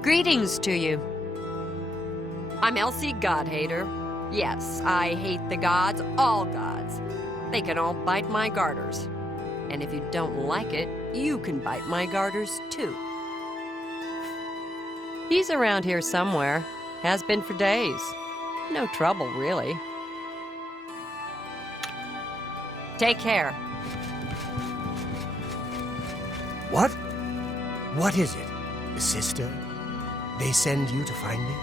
Greetings to you. I'm Elsie Godhater. Yes, I hate the gods, all gods. They can all bite my garters. And if you don't like it, you can bite my garters too. He's around here somewhere. Has been for days. No trouble, really. Take care. What? What is it? A sister? They send you to find me?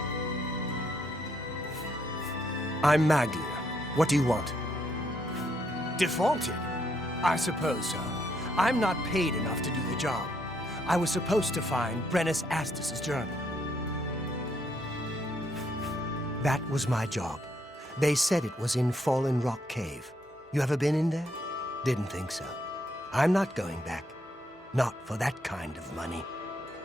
I'm Maglia. What do you want? Defaulted? I suppose so. I'm not paid enough to do the job. I was supposed to find Brennus Astus's journal. That was my job. They said it was in Fallen Rock Cave. You ever been in there? Didn't think so. I'm not going back. Not for that kind of money.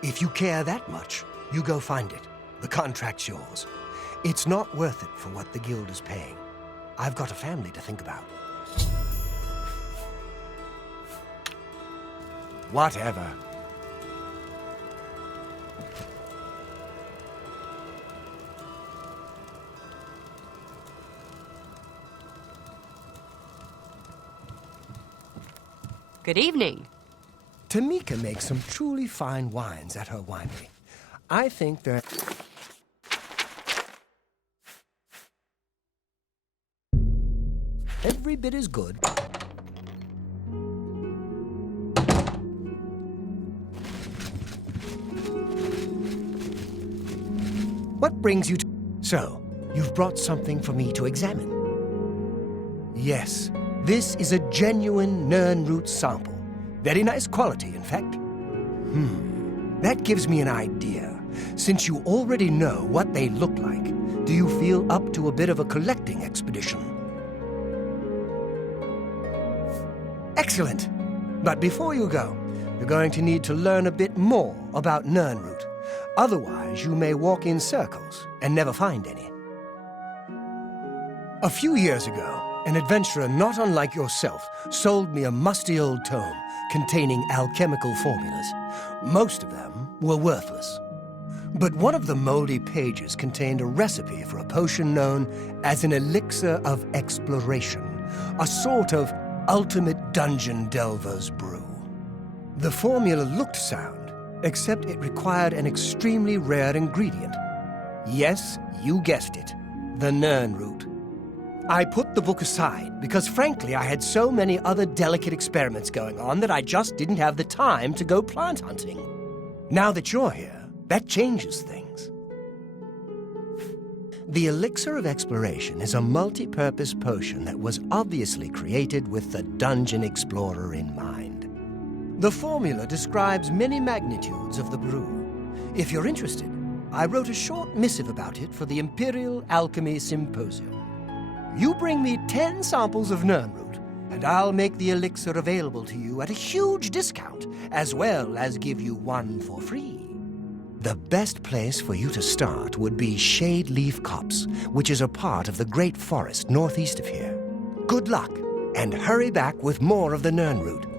If you care that much, you go find it. The contract's yours. It's not worth it for what the guild is paying. I've got a family to think about. Whatever. Good evening. Tamika makes some truly fine wines at her winery. I think they're... every bit as good. What brings you to... So, you've brought something for me to examine. Yes, this is a genuine Nirnroot sample. Very nice quality, in fact. That gives me an idea. Since you already know what they look like, do you feel up to a bit of a collecting expedition? Excellent. But before you go, you're going to need to learn a bit more about Nirnroot. Otherwise, you may walk in circles and never find any. A few years ago, an adventurer not unlike yourself sold me a musty old tome containing alchemical formulas. Most of them were worthless. But one of the moldy pages contained a recipe for a potion known as an elixir of exploration, a sort of ultimate dungeon delver's brew. The formula looked sound, except it required an extremely rare ingredient. Yes, you guessed it, the Nern root. I put the book aside because, frankly, I had so many other delicate experiments going on that I just didn't have the time to go plant hunting. Now that you're here, that changes things. The Elixir of Exploration is a multi-purpose potion that was obviously created with the Dungeon Explorer in mind. The formula describes many magnitudes of the brew. If you're interested, I wrote a short missive about it for the Imperial Alchemy Symposium. You bring me 10 samples of Nernroot, and I'll make the elixir available to you at a huge discount, as well as give you one for free. The best place for you to start would be Shade Leaf Copse, which is a part of the Great Forest northeast of here. Good luck, and hurry back with more of the Nernroot.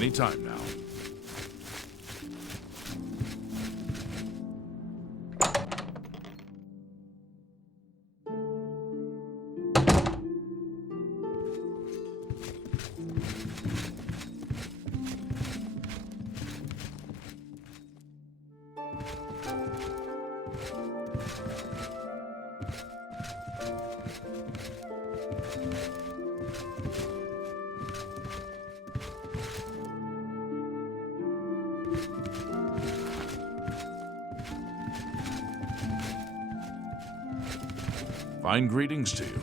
Any time now. Fine greetings to you.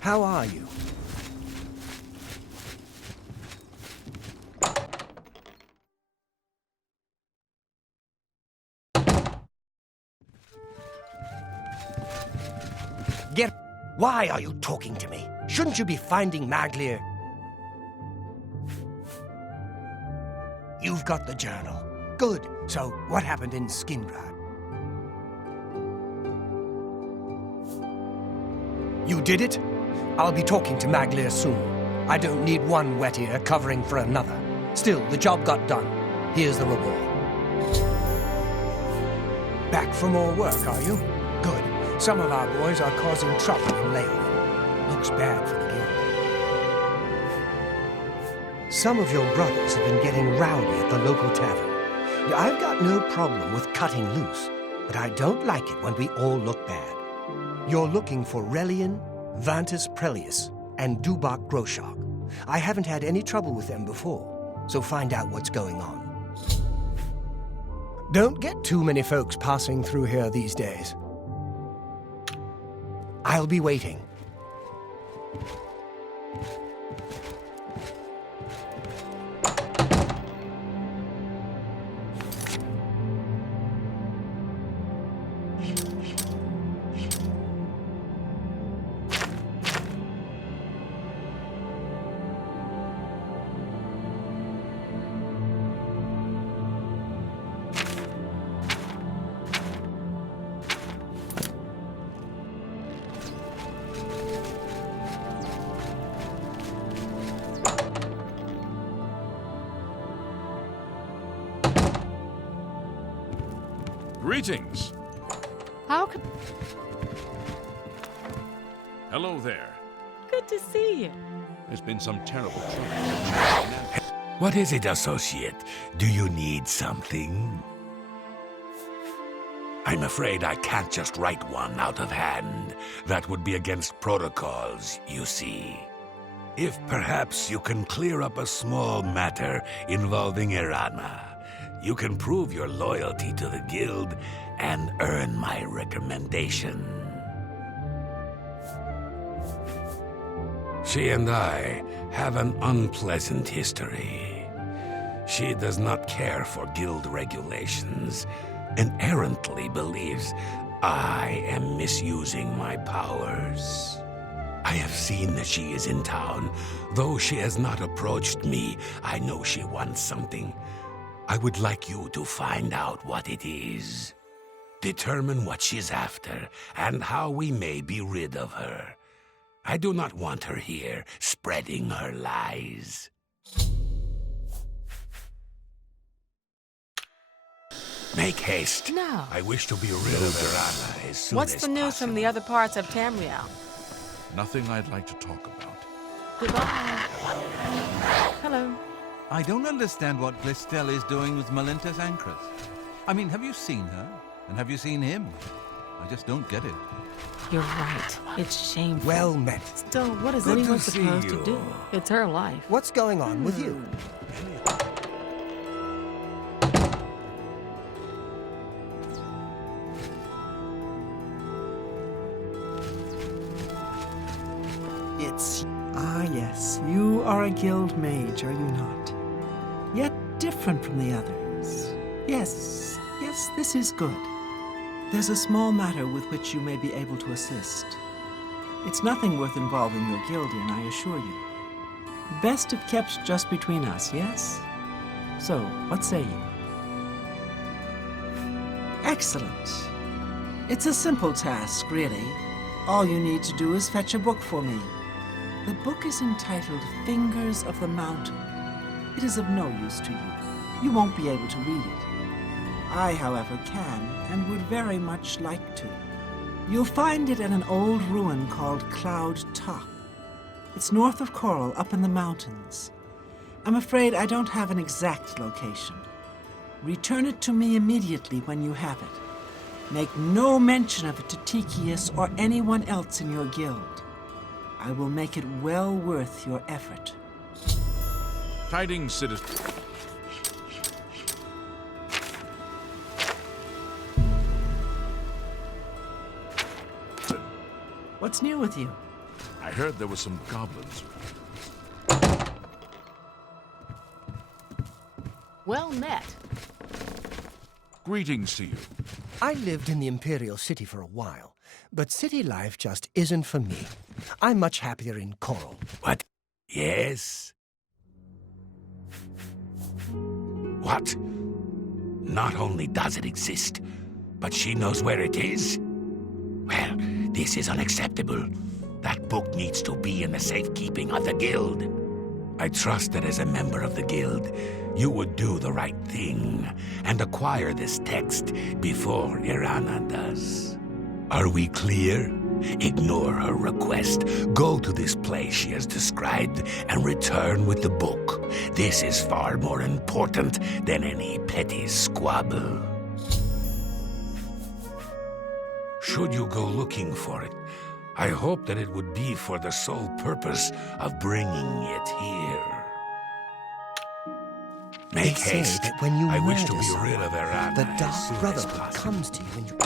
How are you? Why are you talking to me? Shouldn't you be finding Maglir? You've got the journal. Good. So, what happened in Skingrad? You did it? I'll be talking to Maglir soon. I don't need one wet ear covering for another. Still, the job got done. Here's the reward. Back for more work, are you? Good. Some of our boys are causing trouble in Leowin. Looks bad for the guild. Some of your brothers have been getting rowdy at the local tavern. I've got no problem with cutting loose, but I don't like it when we all look bad. You're looking for Relian, Vantus Prelius, and Dubak Groshok. I haven't had any trouble with them before, so find out what's going on. Don't get too many folks passing through here these days. I'll be waiting. Greetings. How can... Hello there. Good to see you. There's been some terrible trouble. What is it, associate? Do you need something? I'm afraid I can't just write one out of hand. That would be against protocols, you see. If perhaps you can clear up a small matter involving Irana, you can prove your loyalty to the guild and earn my recommendation. She and I have an unpleasant history. She does not care for guild regulations and errantly believes I am misusing my powers. I have seen that she is in town. Though she has not approached me, I know she wants something. I would like you to find out what it is. Determine what she's after and how we may be rid of her. I do not want her here, spreading her lies. Make haste. No. I wish to be rid of Irana as soon What's as the news possible. from the other parts of Tamriel? Nothing I'd like to talk about. Goodbye. Hello. I don't understand what Glistel is doing with Melinta's Ancrus. I mean, have you seen her? And have you seen him? I just don't get it. You're right. It's shameful. Well met. Still, what is Good to anyone see supposed to you. do? It's her life. What's going on with you? It's... Ah, yes. You are a guild mage, are you not? Yet different from the others. Yes, this is good. There's a small matter with which you may be able to assist. It's nothing worth involving your guild in, I assure you. Best if kept just between us, yes? So, what say you? Excellent. It's a simple task, really. All you need to do is fetch a book for me. The book is entitled Fingers of the Mountain. It is of no use to you. You won't be able to read it. I, however, can, and would very much like to. You'll find it in an old ruin called Cloud Top. It's north of Coral, up in the mountains. I'm afraid I don't have an exact location. Return it to me immediately when you have it. Make no mention of it to Tikius or anyone else in your guild. I will make it well worth your effort. Tidings, citizen. What's new with you? I heard there were some goblins. Well met. Greetings to you. I lived in the Imperial City for a while, but city life just isn't for me. I'm much happier in Coral. What? Yes? What? Not only does it exist, but she knows where it is? Well, this is unacceptable. That book needs to be in the safekeeping of the guild. I trust that as a member of the guild, you would do the right thing and acquire this text before Irana does. Are we clear? Ignore her request. Go to this place she has described and return with the book. This is far more important than any petty squabble. Should you go looking for it, I hope that it would be for the sole purpose of bringing it here. Make They say haste. that when you I wish to murder be rid of someone, Irana the as Dark soon as Brotherhood possible. comes to you and you...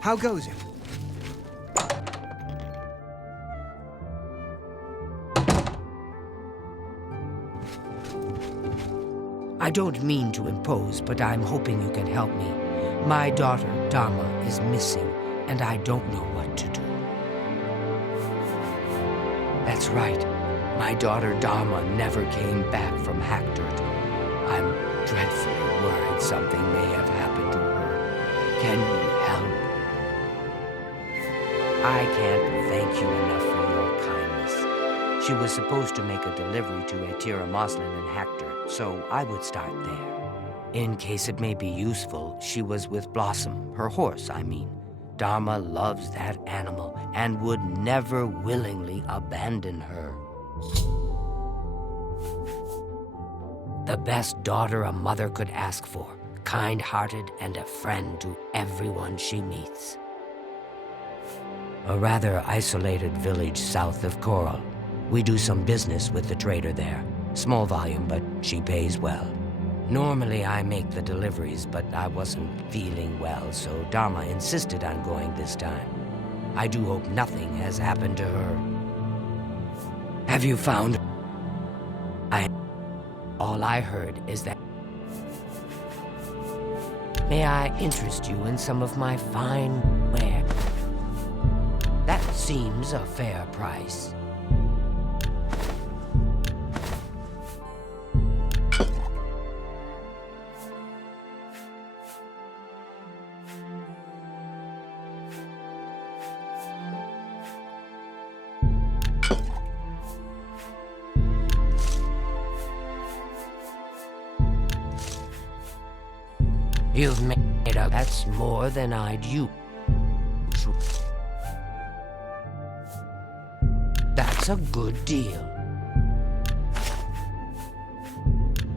How goes it? I don't mean to impose, but I'm hoping you can help me. My daughter, Dharma, is missing, and I don't know what to do. That's right. My daughter, Dharma, never came back from Hackdirt. I'm dreadfully worried something may have happened to her. Can you help? I can't thank you enough for your kindness. She was supposed to make a delivery to Atira Moslin in Hackdirt, so I would start there. In case it may be useful, she was with Blossom, her horse, I mean. Dharma loves that animal and would never willingly abandon her. The best daughter a mother could ask for, kind-hearted and a friend to everyone she meets. A rather isolated village south of Coral. We do some business with the trader there. Small volume, but she pays well. Normally I make the deliveries, but I wasn't feeling well, so Dharma insisted on going this time. I do hope nothing has happened to her. Have you found... All I heard is that... May I interest you in some of my fine ware? That seems a fair price. You've made up. That's more than I'd use. That's a good deal.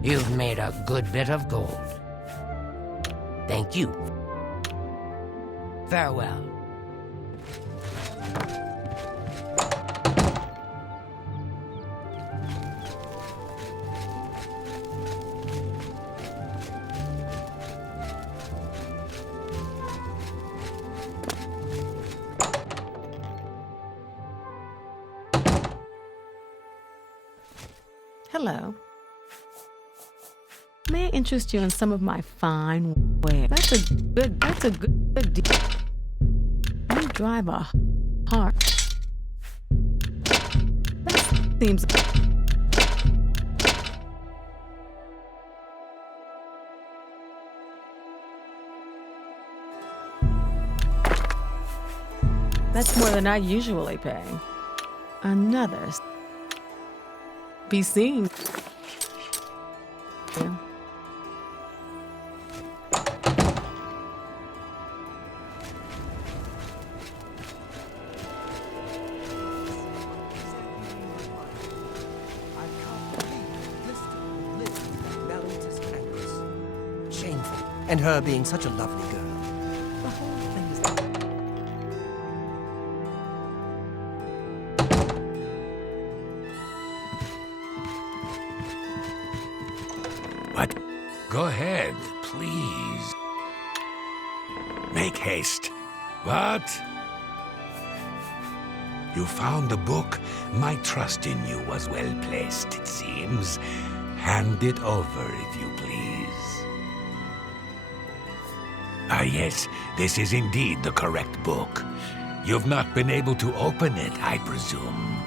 You've made a good bit of gold. Thank you. Farewell. Hello. May I interest you in some of my fine ware? That's a good deal. You drive a hard. That seems... That's more than I usually pay. Another... Be seen. Yeah. Shameful. And her being such a lovely girl. The whole thing is... What? Go ahead, please. Make haste. What? You found a book? My trust in you was well placed, it seems. Hand it over, if you please. Ah, yes, this is indeed the correct book. You've not been able to open it, I presume.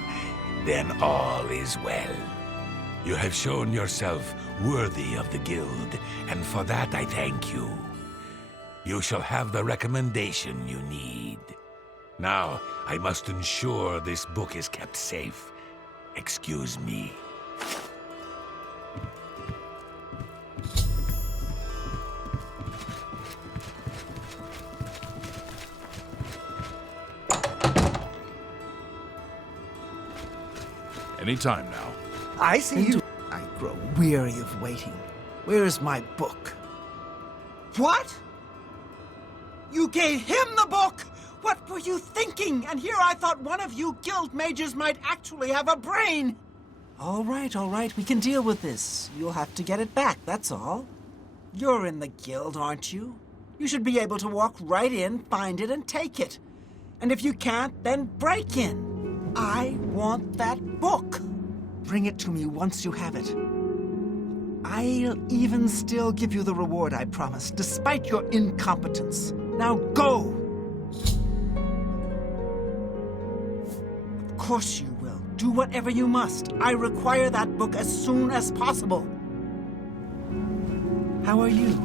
Then all is well. You have shown yourself worthy of the guild, and for that I thank you. You shall have the recommendation you need. Now, I must ensure this book is kept safe. Excuse me. Any time now. I see you. I grow weary of waiting. Where is my book? What? You gave him the book? What were you thinking? And here I thought one of you guild mages might actually have a brain. All right. We can deal with this. You'll have to get it back, that's all. You're in the guild, aren't you? You should be able to walk right in, find it, and take it. And if you can't, then break in. I want that book. Bring it to me once you have it. I'll even still give you the reward I promised, despite your incompetence. Now go! Of course you will. Do whatever you must. I require that book as soon as possible. How are you?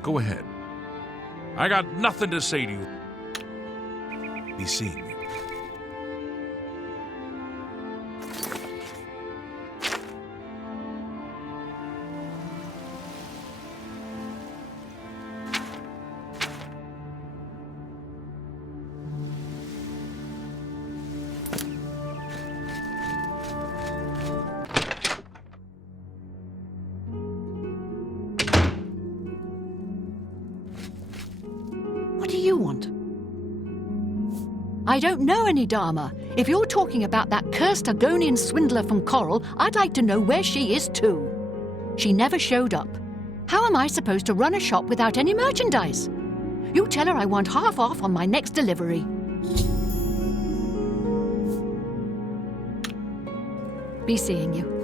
Go ahead. I got nothing to say to you. Be seeing you. What do you want? I don't know any Dharma. If you're talking about that cursed Argonian swindler from Coral, I'd like to know where she is too. She never showed up. How am I supposed to run a shop without any merchandise? You tell her I want half off on my next delivery. Be seeing you.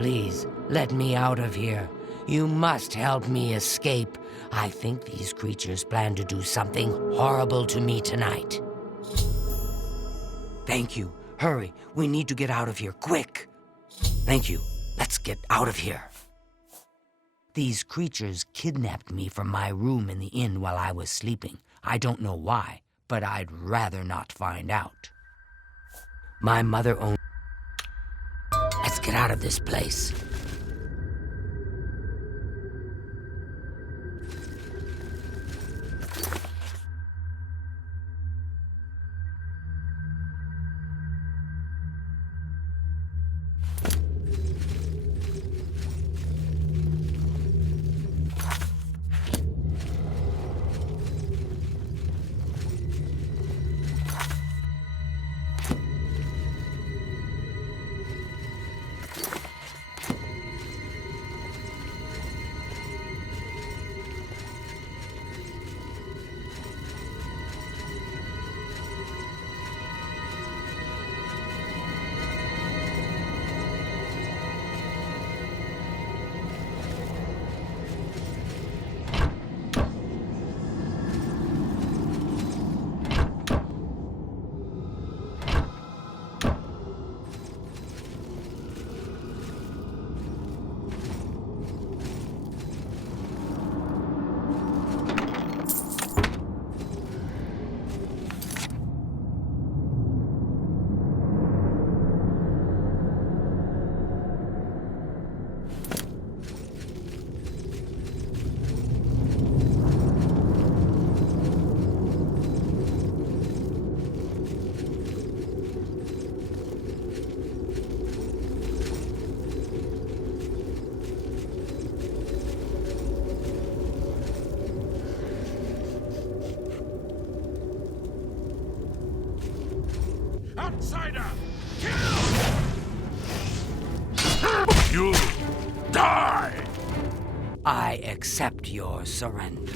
Please, let me out of here. You must help me escape. I think these creatures plan to do something horrible to me tonight. Thank you. Hurry. We need to get out of here, quick. Thank you. Let's get out of here. These creatures kidnapped me from my room in the inn while I was sleeping. I don't know why, but I'd rather not find out. My mother owned... Let's get out of this place. Outsider! Kill! You die! I accept your surrender.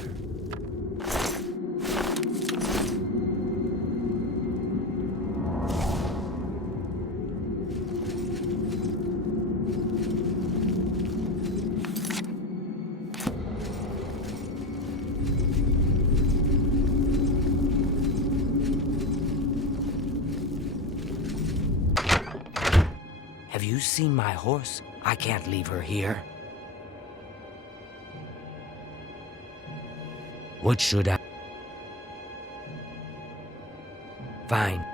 Have you seen my horse? I can't leave her here. What should I... Fine.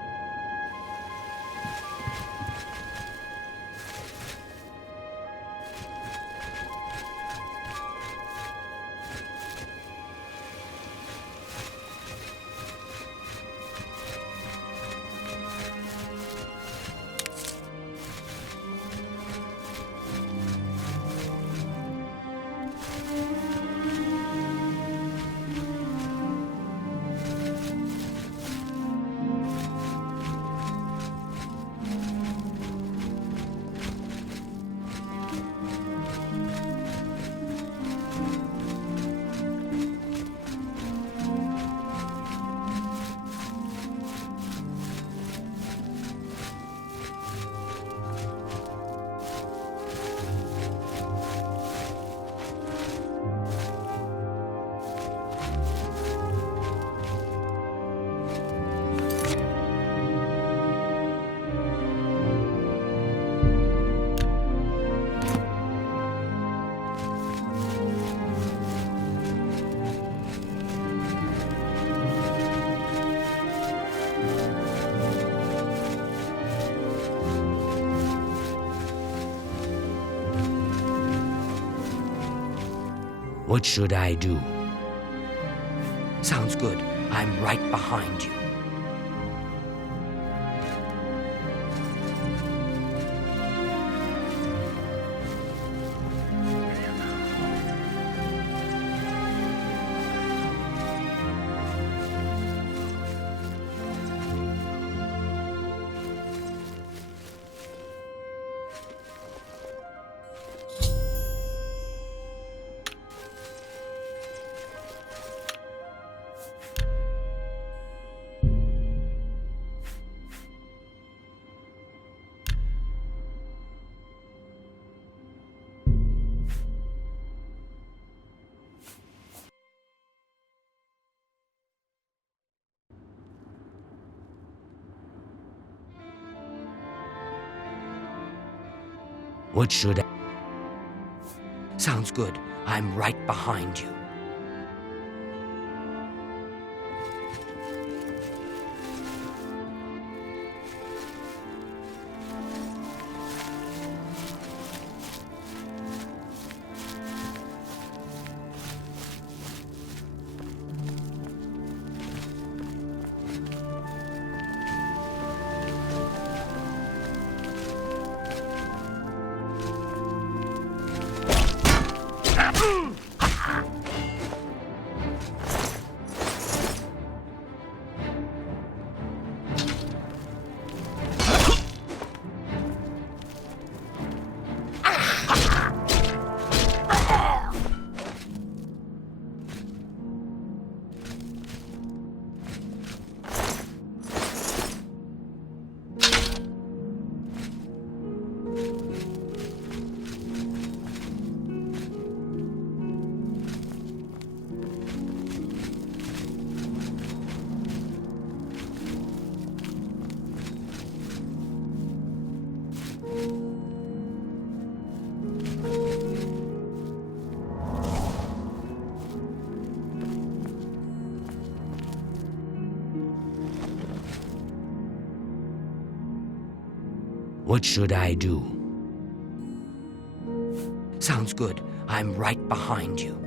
What should I do? Sounds good. I'm right behind you. What should I... Sounds good. I'm right behind you. What should I do? Sounds good. I'm right behind you.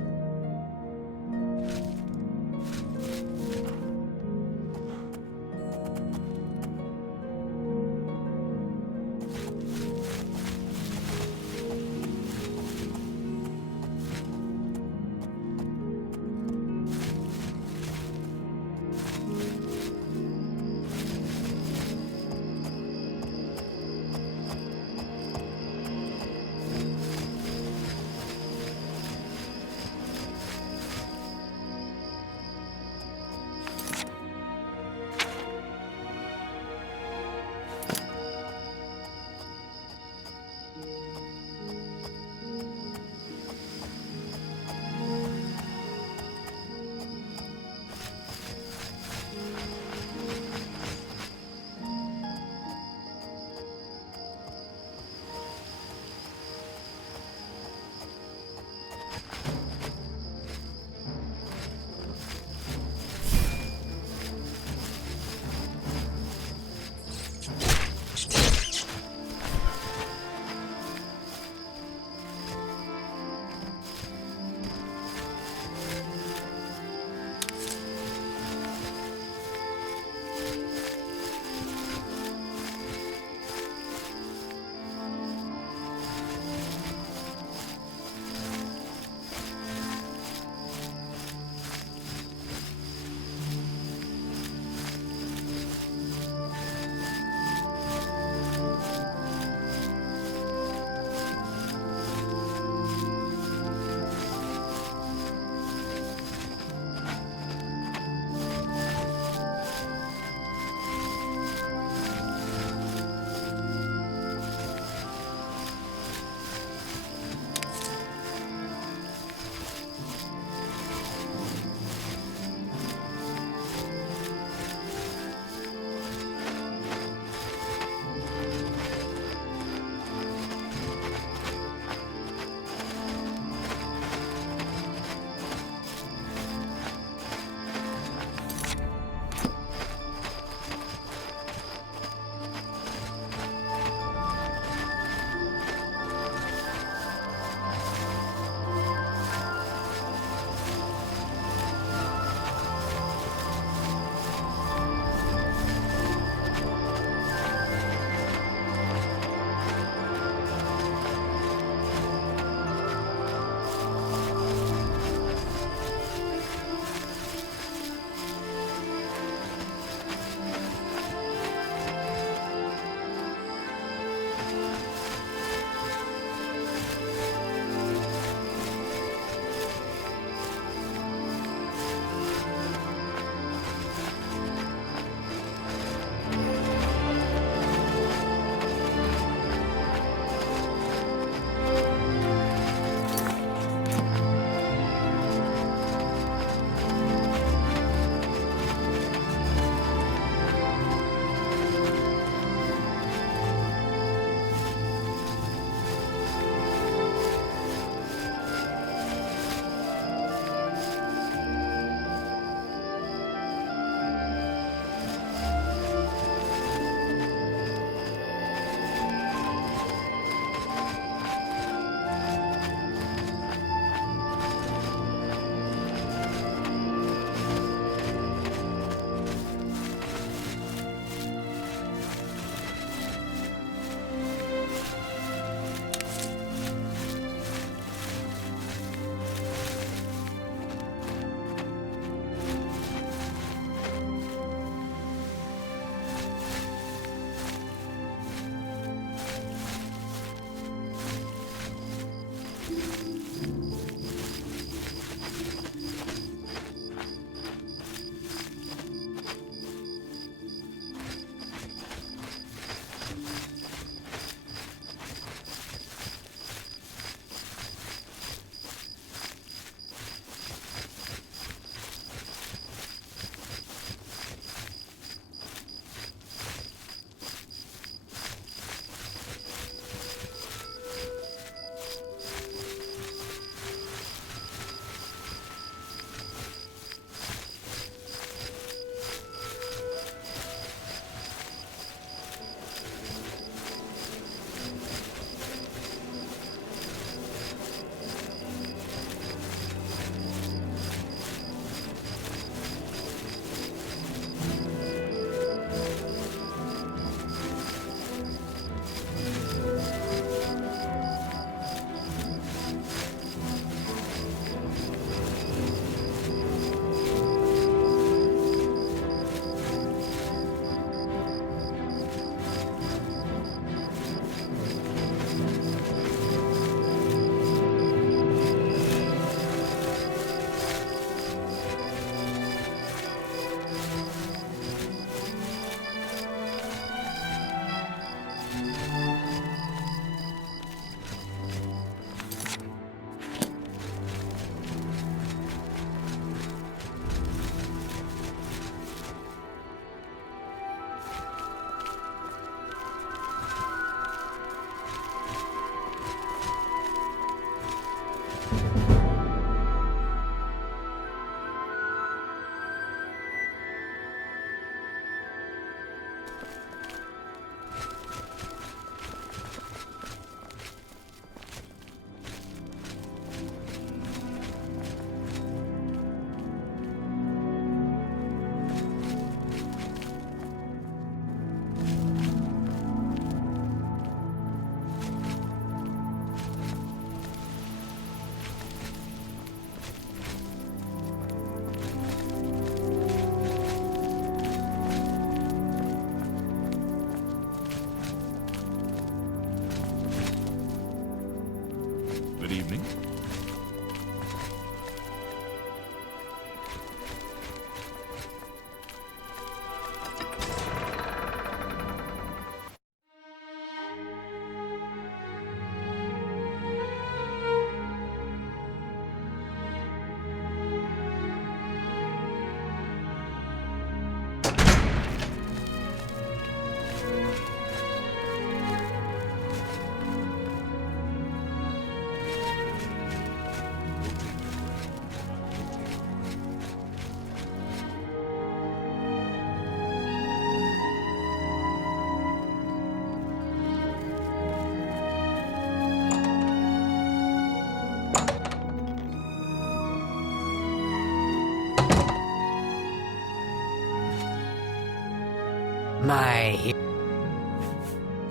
My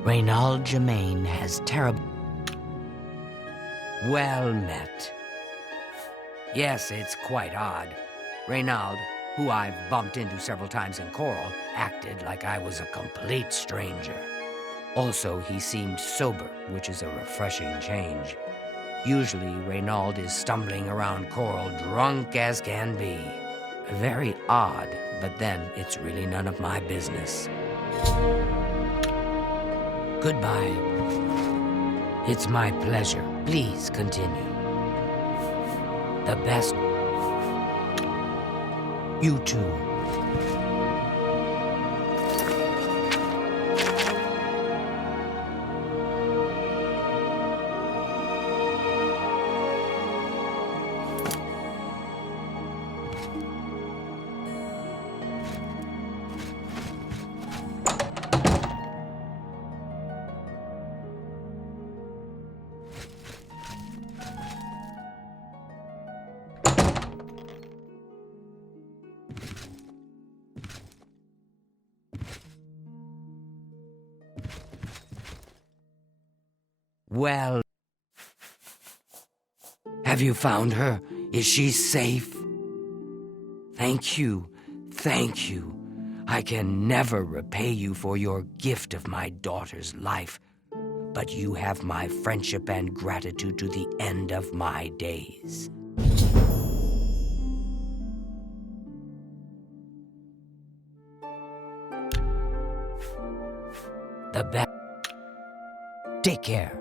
Reynald Germain has terrible. Well met. Yes, it's quite odd. Reynald, who I've bumped into several times in Coral, acted like I was a complete stranger. Also, he seemed sober, which is a refreshing change. Usually, Reynald is stumbling around Coral drunk as can be. Very odd, but then it's really none of my business. Goodbye. It's my pleasure. Please continue. The best. You too. Well, have you found her? Is she safe? Thank you. Thank you. I can never repay you for your gift of my daughter's life, but you have my friendship and gratitude to the end of my days. The best. Take care.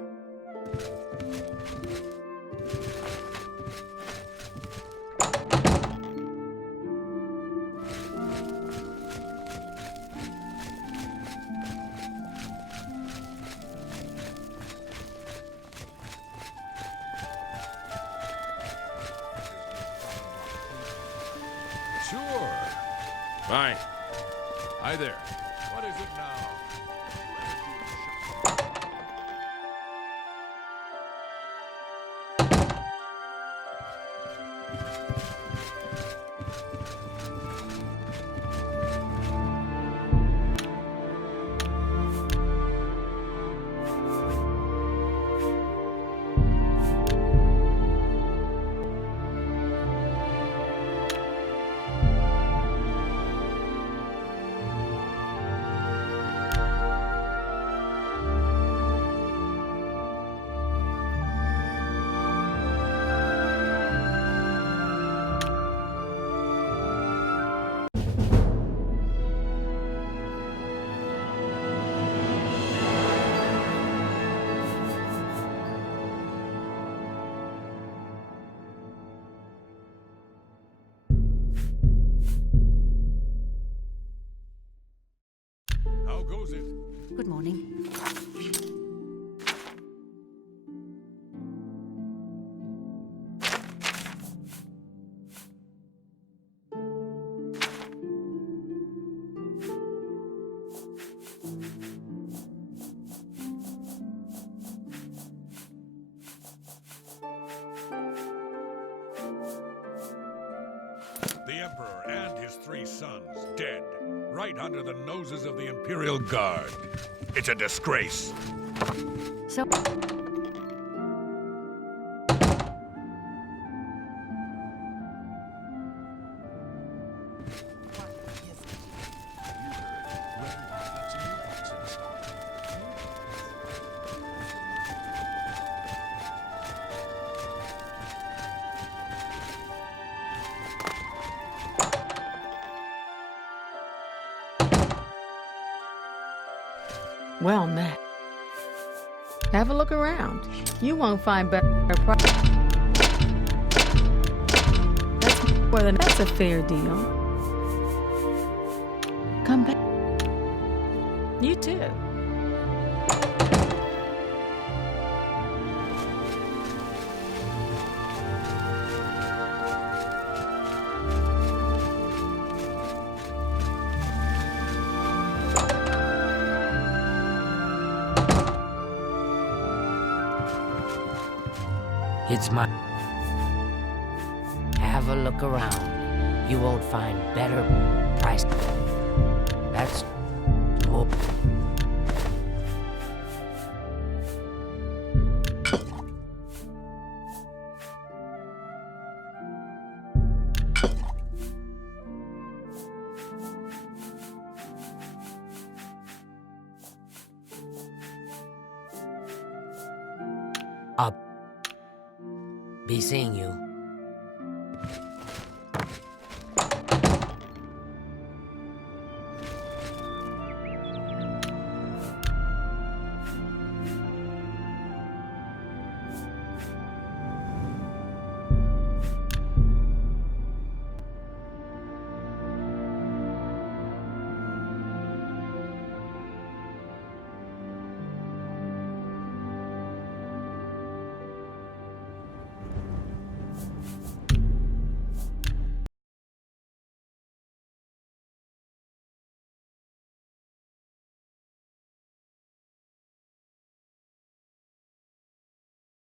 Sure. Fine. Hi there. What is it now? Good morning. The Emperor and his 3 sons dead, right under the noses of the Imperial Guard. It's a disgrace. So... Well met. Have a look around. You won't find better price. That's a fair deal. Come back. You too. It's my... Have a look around. You won't find better price. That's I'll be seeing you.